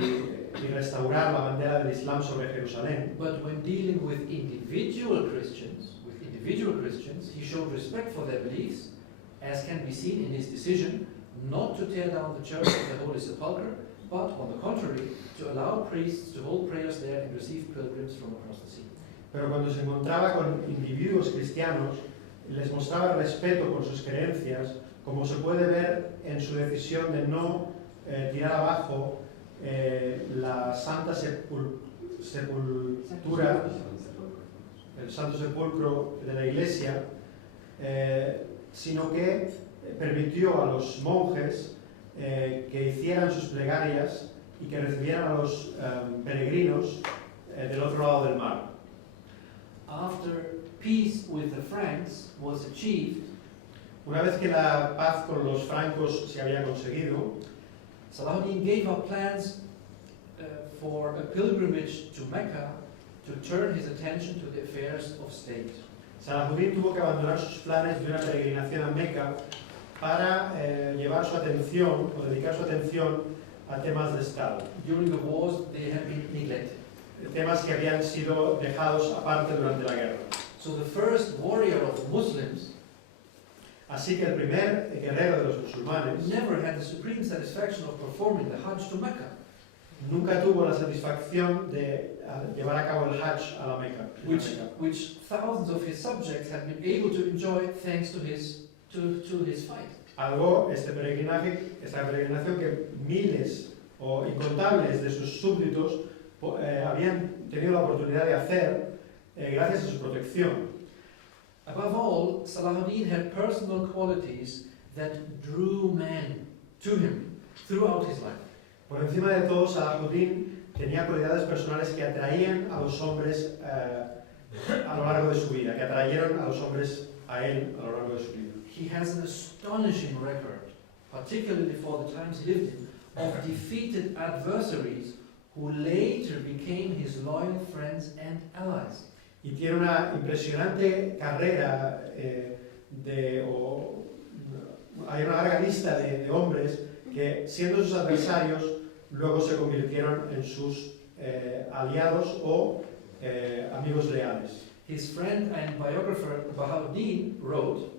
restaurar la bandera del Islam sobre Jerusalén. But when dealing with individual Christians, he showed respect for their beliefs, as can be seen in his decision not to tear down the church of the Holy Sepulchre, but on the contrary, to allow priests to hold prayers there and receive pilgrims from across the sea. Pero cuando se encontraba con individuos cristianos, les mostraba respeto por sus creencias, como se puede ver en su decisión de no tirar abajo la Santa Sepultura, el Santo Sepulcro de la Iglesia, sino que permitió a los monjes que hicieran sus plegarias y que recibieran a los peregrinos del otro lado del mar. After peace with the Franks was achieved, una vez que la paz con los francos se había conseguido, Salahuddin gave up plans for a pilgrimage to Mecca to turn his attention to the affairs of state. Salahuddin tuvo que abandonar sus planes de una peregrinación a Meca para llevar su atención o dedicar su atención a temas de Estado. During the wars, they had been neglected. Temas que habían sido dejados aparte durante la guerra. So the first warrior of Muslims Así que el primer guerrero de los musulmanes never had the supreme satisfaction of performing the Hajj to Mecca, nunca tuvo la satisfacción de llevar a cabo el Hajj a la Meca, which thousands of his subjects had been able to enjoy thanks to his fight. Esta peregrinación que miles o incontables de sus súbditos habían tenido la oportunidad de hacer gracias a su protección. Above all, Salahuddin had personal qualities that drew men to him throughout his life. Por encima de todo, Salahuddin tenía cualidades personales que atraían a los hombres a lo largo de su vida, que atrayeron a los hombres a él a lo largo de su vida. He has an astonishing record, particularly for the times he lived in, of defeated adversaries who later became his loyal friends and allies. Y tiene una impresionante carrera hay una larga lista de hombres que, siendo sus adversarios, luego se convirtieron en sus aliados o amigos leales. His friend and biographer Bahauddin wrote,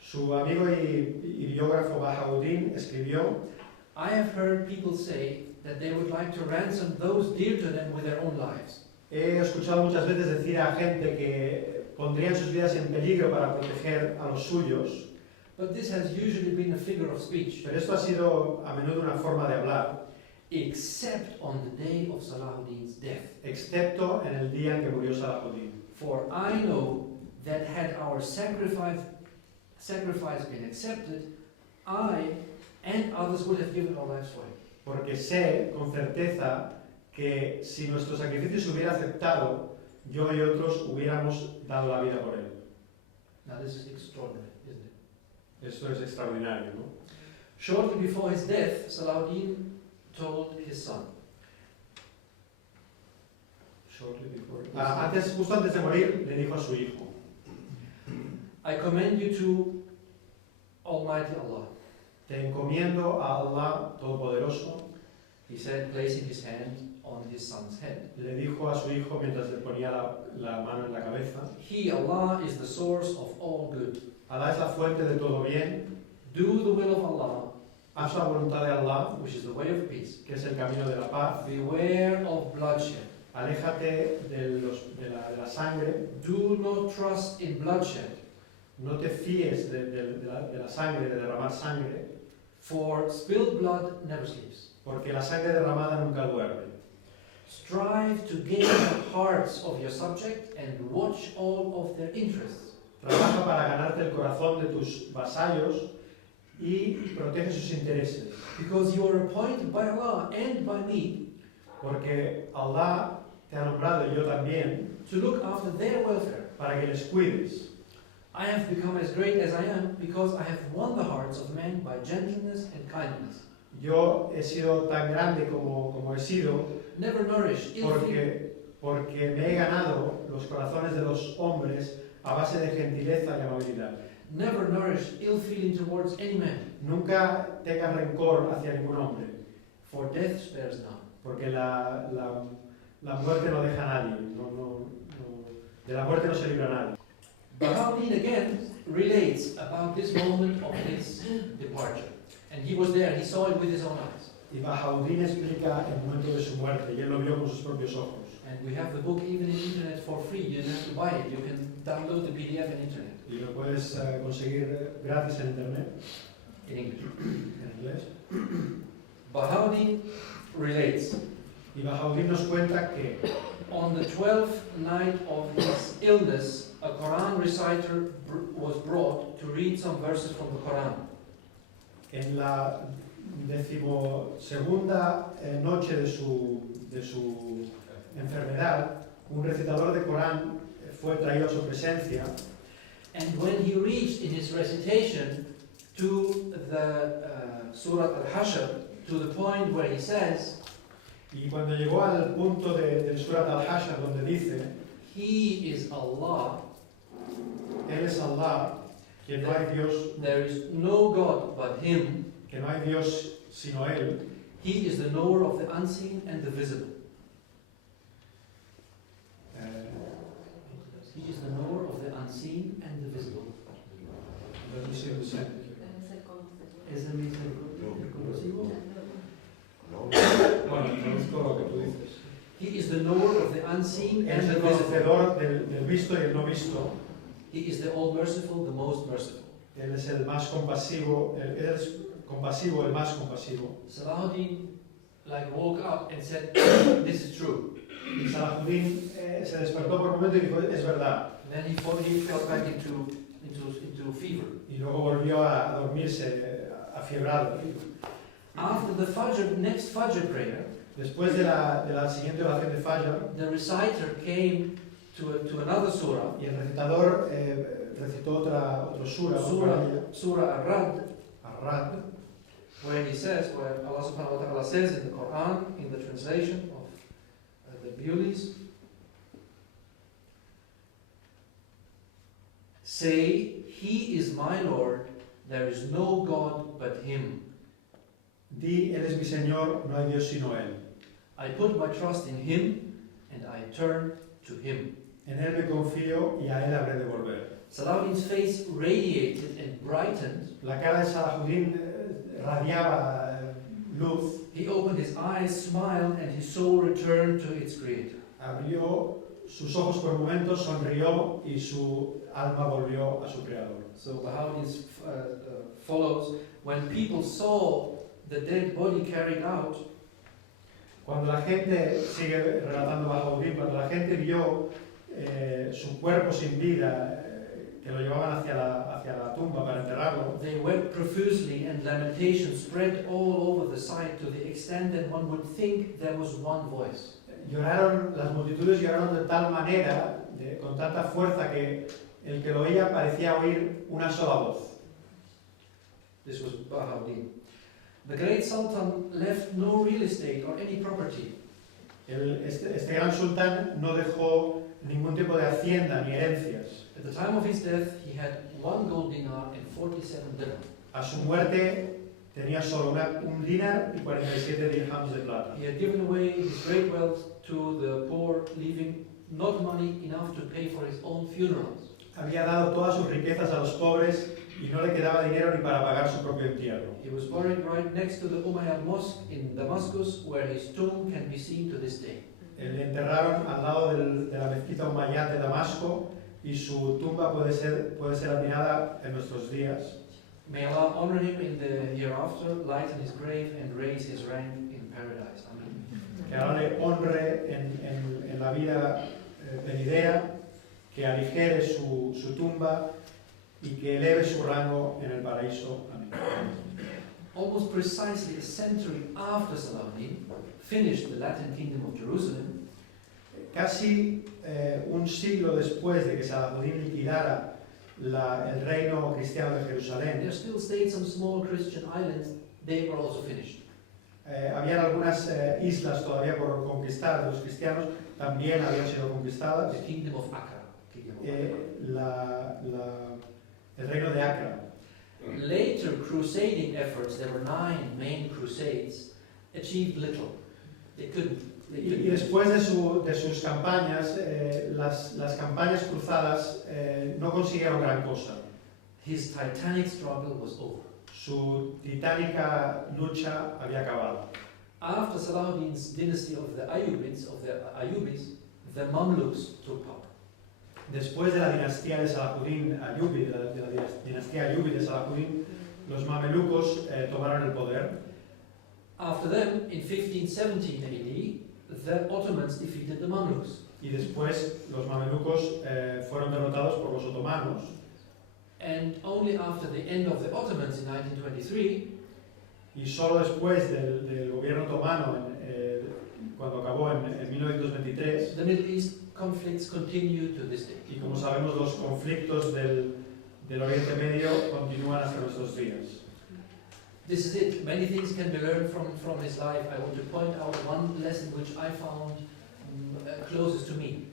su amigo y biógrafo Bahauddin escribió, I have heard people say that they would like to ransom those dear to them with their own lives. He escuchado muchas veces decir a gente que pondrían sus vidas en peligro para proteger a los suyos. But this has usually been a figure of speech. Pero esto ha sido a menudo una forma de hablar. Except on the day of Salahuddin's death. Excepto en el día en que murió Salahuddin. For I know that had our sacrifice been accepted, I and others would have given our lives for it. Porque sé con certeza que si nuestro sacrificio se hubiera aceptado, yo y otros hubiéramos dado la vida por él. Now this is extraordinary, isn't it? Esto es extraordinario, ¿no? Shortly before his death, Salahuddin told his son. Justo antes de morir, le dijo a su hijo, I commend you to Almighty Allah. Te encomiendo a Allah Todopoderoso. He said, placing his hand on his son's head. Le dijo a su hijo mientras le ponía la mano en la cabeza. He, Allah, is the source of all good. Allah es la fuente de todo bien. Do the will of Allah, haz la voluntad de Allah, which is the way of peace. Que es el camino de la paz. Beware of bloodshed. Aléjate de la sangre. Do not trust in bloodshed. No te fíes de la sangre, de derramar sangre. For spilled blood never sleeps. Porque la sangre derramada nunca duerme. Strive to gain the hearts of your subject and watch all of their interests. Trabaja para ganarte el corazón de tus vasallos y protege sus intereses. Because you are appointed by Allah and by me. Porque Allah te ha nombrado, y yo también, to look after their welfare. Para que les cuides. I have become as great as I am because I have won the hearts of men by gentleness and kindness. Yo he sido tan grande como he sido Never nourish porque me he ganado los corazones de los hombres a base de gentileza y amabilidad. Never nourish ill feeling towards any man, Nunca tengas rencor hacia ningún hombre, for death spares none. porque la muerte no deja a nadie, de la muerte no se libra a nadie. Baha'u'llah again relates about this moment of his departure. And he was there, he saw it with his own eyes. Y Baha'u'llah explica el momento de su muerte, y él lo vio con sus propios ojos. And we have the book even in internet for free. You don't have to buy it. You can download the PDF in internet. Y lo puedes conseguir gratis en internet, In English. en inglés. Baha'u'llah relates. Y Baha'u'llah nos cuenta que On the 12th night of his illness, a Quran reciter was brought to read some verses from the Quran. en la 12ª noche de su enfermedad, un recitador de Corán fue traído a su presencia. And when he reached in his recitation to the Surah Al-Hashr, to the point where he says, Y cuando llegó al punto del Surat al-Hashr donde dice, He is Allah, Él es Allah, que no hay Dios, there is no God but Him, que no hay Dios sino Él, He is the knower of the unseen and the visible. He is the knower of the unseen and the visible. ¿Es el mismo recursivo? Bueno, traduzco lo que tú dices. He is the knower of the unseen Él and es the el visible. conocedor del visto y el no visto. He is the all merciful, the most merciful. Él es el más compasivo, él es compasivo, el más compasivo. Salahuddin woke up and said, this is true. Y Salahuddin se despertó por un momento y dijo, es verdad. And then he fell back into fever. Y luego volvió a dormirse afiebrado. After the next Fajr prayer, Después de la siguiente oración de Fajr, the reciter came to another surah, y el recitador recitó otro Surah Ar-Rad, Ar-Rad, where Allah subhanahu wa ta'ala says in the Quran, in the translation of the Bewleys, say, He is my Lord, there is no God but Him. Di, Él es mi Señor, no hay Dios sino Él. I put my trust in Him and I turn to Him. En Él me confío y a Él habré de volver. Salahuddin's face radiated and brightened. La cara de Salahuddin radiaba luz. He opened his eyes, smiled, and his soul returned to its creator. Abrió sus ojos por un momento, sonrió y su alma volvió a su creador. So Baha'u'llah follows, when people saw the dead body carried out, Cuando la gente, sigue relatando Baha'u'llah, cuando la gente vio su cuerpo sin vida, que lo llevaban hacia la tumba para enterrarlo, they wept profusely and lamentation spread all over the site to the extent that one would think there was one voice. las multitudes lloraron de tal manera, con tanta fuerza, que el que lo oía parecía oír una sola voz. This was Baha'u'llah. The great Sultan left no real estate or any property. Este gran sultán no dejó ningún tipo de hacienda ni herencias. At the time of his death, he had 1 gold dinar and 47 dirham. A su muerte tenía solo un dinar y 47 dirhams de plata. He had given away his great wealth to the poor, leaving not money enough to pay for his own funerals. Había dado todas sus riquezas a los pobres y no le quedaba dinero ni para pagar su propio entierro. He was buried right next to the Umayyad Mosque in Damascus, where his tomb can be seen to this day. Le enterraron al lado de la mezquita Umayyad de Damasco y su tumba puede ser admirada en nuestros días. May Allah honor him in the hereafter, lighten his grave, and raise his rank in paradise. Amen. Que ahora le honre en la vida venidera, que aligere su tumba y que eleve su rango en el paraíso. Amén. Almost precisely a century after Salahuddin finished the Latin kingdom of Jerusalem, Casi un siglo después de que Salahuddin liquidara el reino cristiano de Jerusalén, there still stayed some small Christian islands. They were also finished. habían algunas islas todavía por conquistar de los cristianos, también habían sido conquistadas. The kingdom of Akkad. El reino de later crusading efforts, there were 9 main crusades, achieved little. They couldn't. Y después de sus campañas, las campañas cruzadas no consiguieron gran cosa. His titanic struggle was over. Su titánica lucha había acabado. After Salahuddin's dynasty of the Ayyubids, the Mamluks took power. Después de la dinastía de Salahuddin Ayyubi, de la dinastía Ayyubi de Salahuddin, los mamelucos tomaron el poder. After them, in 1517 AD, the Ottomans defeated the Mamluks. Y después los mamelucos fueron derrotados por los otomanos. And only after the end of the Ottomans in 1923, Y solo después del gobierno otomano, cuando acabó en 1923, the Middle East conflicts continue to this day. y como sabemos los conflictos del Oriente Medio continúan hasta nuestros días. This is it. Many things can be learned from his life. I want to point out one lesson which I found closest to me.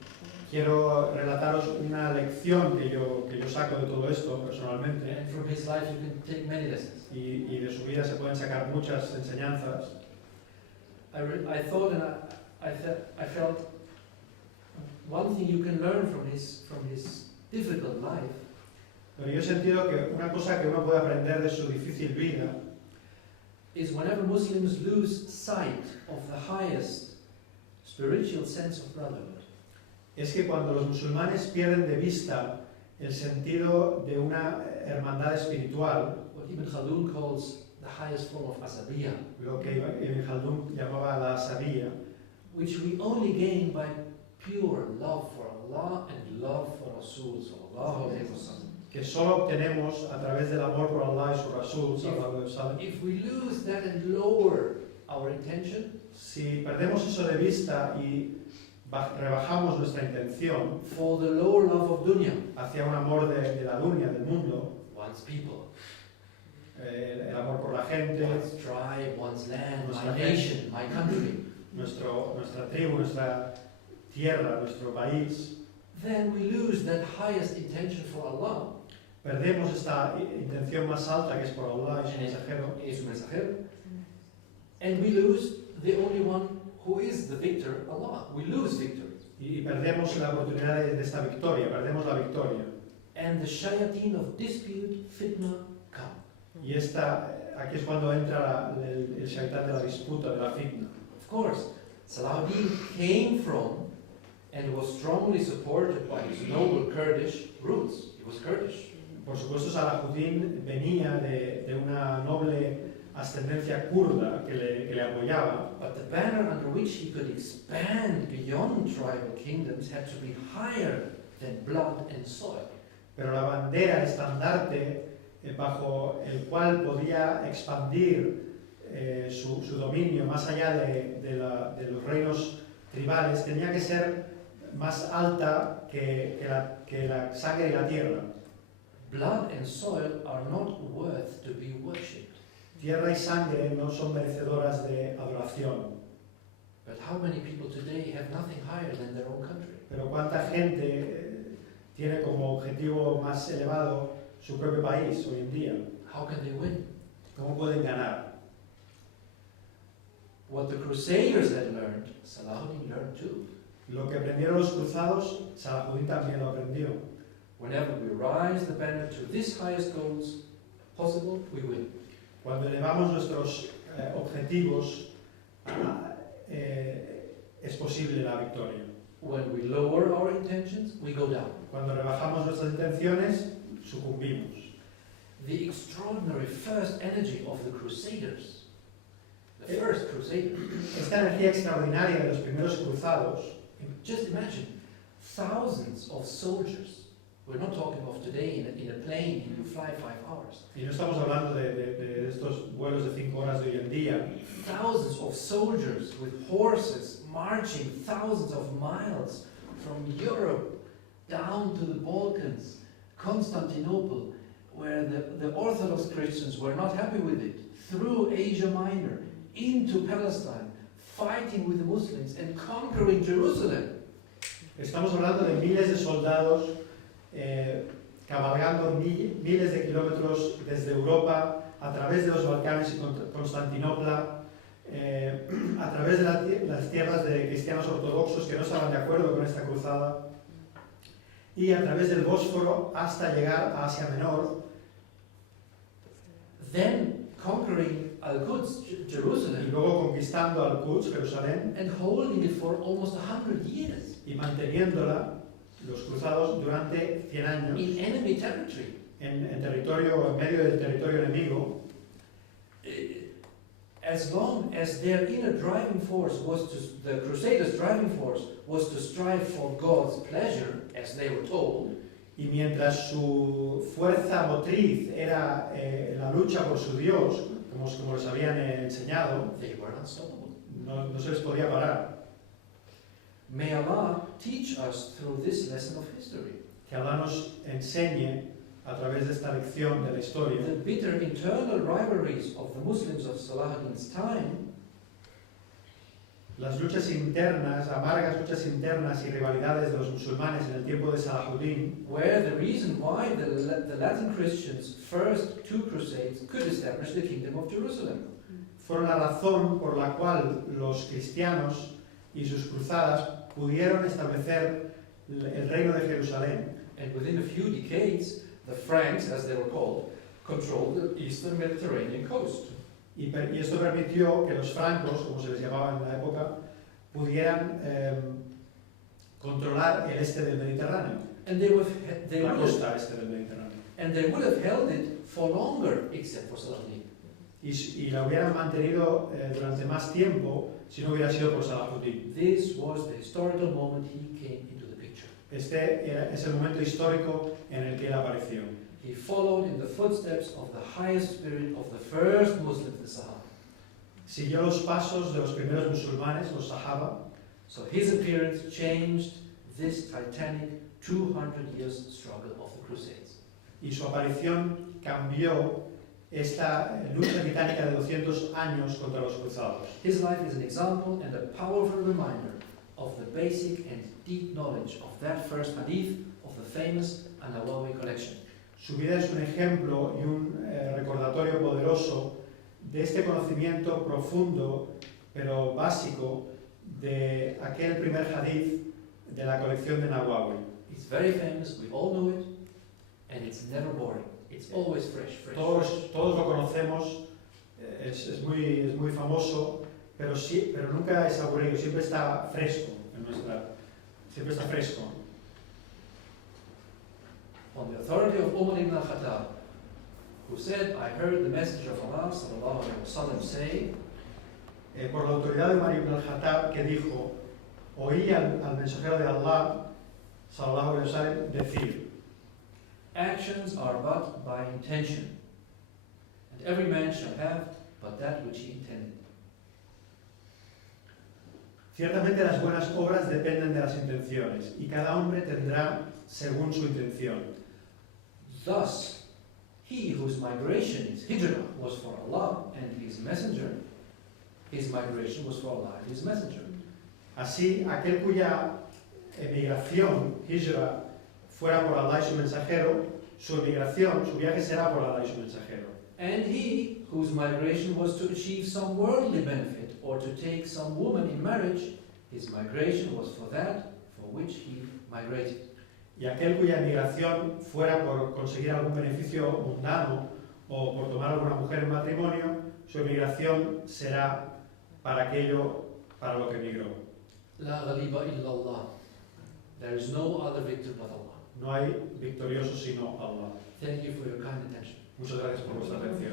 Quiero relataros una lección que yo saco de todo esto personalmente, And from his life you can take many lessons. y de su vida se pueden sacar muchas enseñanzas. I thought and I felt one thing you can learn from his difficult life Pero yo he sentido que una cosa que uno puede aprender de su difícil vida is whenever Muslims lose sight of the highest spiritual sense of brotherhood, es que cuando los musulmanes pierden de vista el sentido de una hermandad espiritual, what Ibn Khaldun calls the highest form of asabiyya, lo que Ibn Khaldun llamaba la asabiyya, which we only gain by pure love for Allah and love for Rasul sallallahu alaihi wasallam. que solo obtenemos a través del amor por Allah y su Rasul, sallallahu alaihi wasallam. If we lose that and lower our intention Si perdemos eso de vista y rebajamos nuestra intención for the lower love of dunya, hacia un amor de la dunya, del mundo, one's people, el amor por la gente, one's tribe, one's land, Nuestra my gente. nation, my country, nuestra tribu, nuestra tierra, nuestro país, then we lose that highest intention for Allah perdemos esta intención más alta que es por Allah y su mensajero, y su mensajero, and we lose the only one who is the victor, Allah. We lose victory. y perdemos la oportunidad de esta victoria, perdemos la victoria. And the shayateen of dispute, fitna, come. Y aquí es cuando entra el shaitán de la disputa, de la fitna. Of course, Salahuddin came from and was strongly supported by his noble Kurdish roots. He was Kurdish. Por supuesto, Salahuddin venía de una noble ascendencia kurda que le apoyaba, But the banner under which he could expand beyond tribal kingdoms had to be higher than blood and soil. pero la bandera, el estandarte bajo el cual podía expandir su dominio más allá de los reinos tribales tenía que ser más alta que la sangre y la tierra. Blood and soil are not worth to be worshipped. Tierra y sangre no son merecedoras de adoración. But how many people today have nothing higher than their own country? Pero cuánta gente tiene como objetivo más elevado su propio país hoy en día. How can they win? ¿Cómo pueden ganar? What the Crusaders had learned, Salahuddin learned too. Lo que aprendieron los cruzados, Salahuddin también lo aprendió. Whenever we rise the banner to this highest goals possible, we win. Cuando elevamos nuestros objetivos, es posible la victoria. When we lower our intentions, we go down. Cuando rebajamos nuestras intenciones, sucumbimos. The extraordinary first energy of the Crusaders, the first Crusaders, Esta energía extraordinaria de los primeros cruzados, just imagine thousands of soldiers. We're not talking of today in a plane and you fly 5 hours. y no estamos hablando de estos vuelos de 5 horas de hoy en día, Thousands of soldiers with horses marching thousands of miles from Europe down to the Balkans, Constantinople, where the Orthodox Christians were not happy with it, through Asia Minor, into Palestine, fighting with the Muslims and conquering Jerusalem. estamos hablando de miles de soldados cabalgando miles de kilómetros desde Europa a través de los Balcanes y Constantinopla, a través de las tierras de cristianos ortodoxos que no estaban de acuerdo con esta cruzada, y a través del Bósforo hasta llegar a Asia Menor, then conquering Al-Quds, y Jerusalem, luego conquistando Al-Quds, Jerusalén, and holding it for almost 100 years y manteniéndola, los cruzados, durante 100 años in enemy territory. en territorio, en medio del territorio enemigo. As long as their inner driving force was to, the Crusaders' driving force was to strive for God's pleasure, as they were told, Y mientras su fuerza motriz era la lucha por su Dios, como les habían enseñado, they were unstoppable. no se les podía parar. May Allah teach us through this lesson of history Que Allah nos enseñe a través de esta lección de la historia the bitter internal rivalries of the Muslims of Salah ad-Din's time, las luchas internas, amargas luchas internas y rivalidades de los musulmanes en el tiempo de Salahuddin, were the reason why the Latin Christians' first two crusades could establish the Kingdom of Jerusalem. fueron la razón por la cual los cristianos y sus cruzadas pudieron establecer el reino de Jerusalén. And within a few decades, the Franks, as they were called, controlled the eastern Mediterranean coast. Y esto permitió que los francos, como se les llamaba en la época, pudieran controlar el este del Mediterráneo, And la costa este del Mediterráneo. would have held it for longer, except for Saladin. Y la hubieran mantenido durante más tiempo si no hubiera sido por Salahuddin. This was the historical moment he came into the picture. Es el momento histórico en el que él apareció. He followed in the footsteps of the highest spirit of the first Muslims, the Sahaba. Siguió los pasos de los primeros musulmanes, los Sahaba, So his appearance changed this titanic 200 years struggle of the Crusades. y su aparición cambió esta lucha titánica de 200 años contra los cruzados. His life is an example and a powerful reminder of the basic and deep knowledge of that first hadith of the famous An-Nawawi collection. Su vida es un ejemplo y un recordatorio poderoso de este conocimiento profundo pero básico de aquel primer hadith de la colección de Nawawi. It's very famous, we all know it, and it's never boring. It's always fresh. Todos lo conocemos, es muy famoso, pero nunca es aburrido, siempre está fresco siempre está fresco. On the authority of Umar ibn al-Khattab, who said, I heard the Messenger of Allah sallallahu alaihi wasallam say, Por la autoridad de Umar ibn al-Khattab, que dijo, oí al mensajero de Allah sallallahu alaihi wasallam decir: actions are but by intention, and every man shall have but that which he intended. Ciertamente las buenas obras dependen de las intenciones, y cada hombre tendrá según su intención. Thus, he whose migration is hijrah was for Allah and his messenger, his migration was for Allah and his messenger. Así, aquel cuya emigración, hijra, fuera por Allah y su mensajero, su emigración, su viaje será por Allah y su mensajero. And he whose migration was to achieve some worldly benefit or to take some woman in marriage, his migration was for that for which he migrated. Y aquel cuya emigración fuera por conseguir algún beneficio mundano o por tomar alguna mujer en matrimonio, su emigración será para aquello para lo que emigró. La ghaliba illa Allah. There is no other victor but Allah. No hay victorioso sino Allah. Thank you for your kind attention. Muchas gracias por vuestra atención.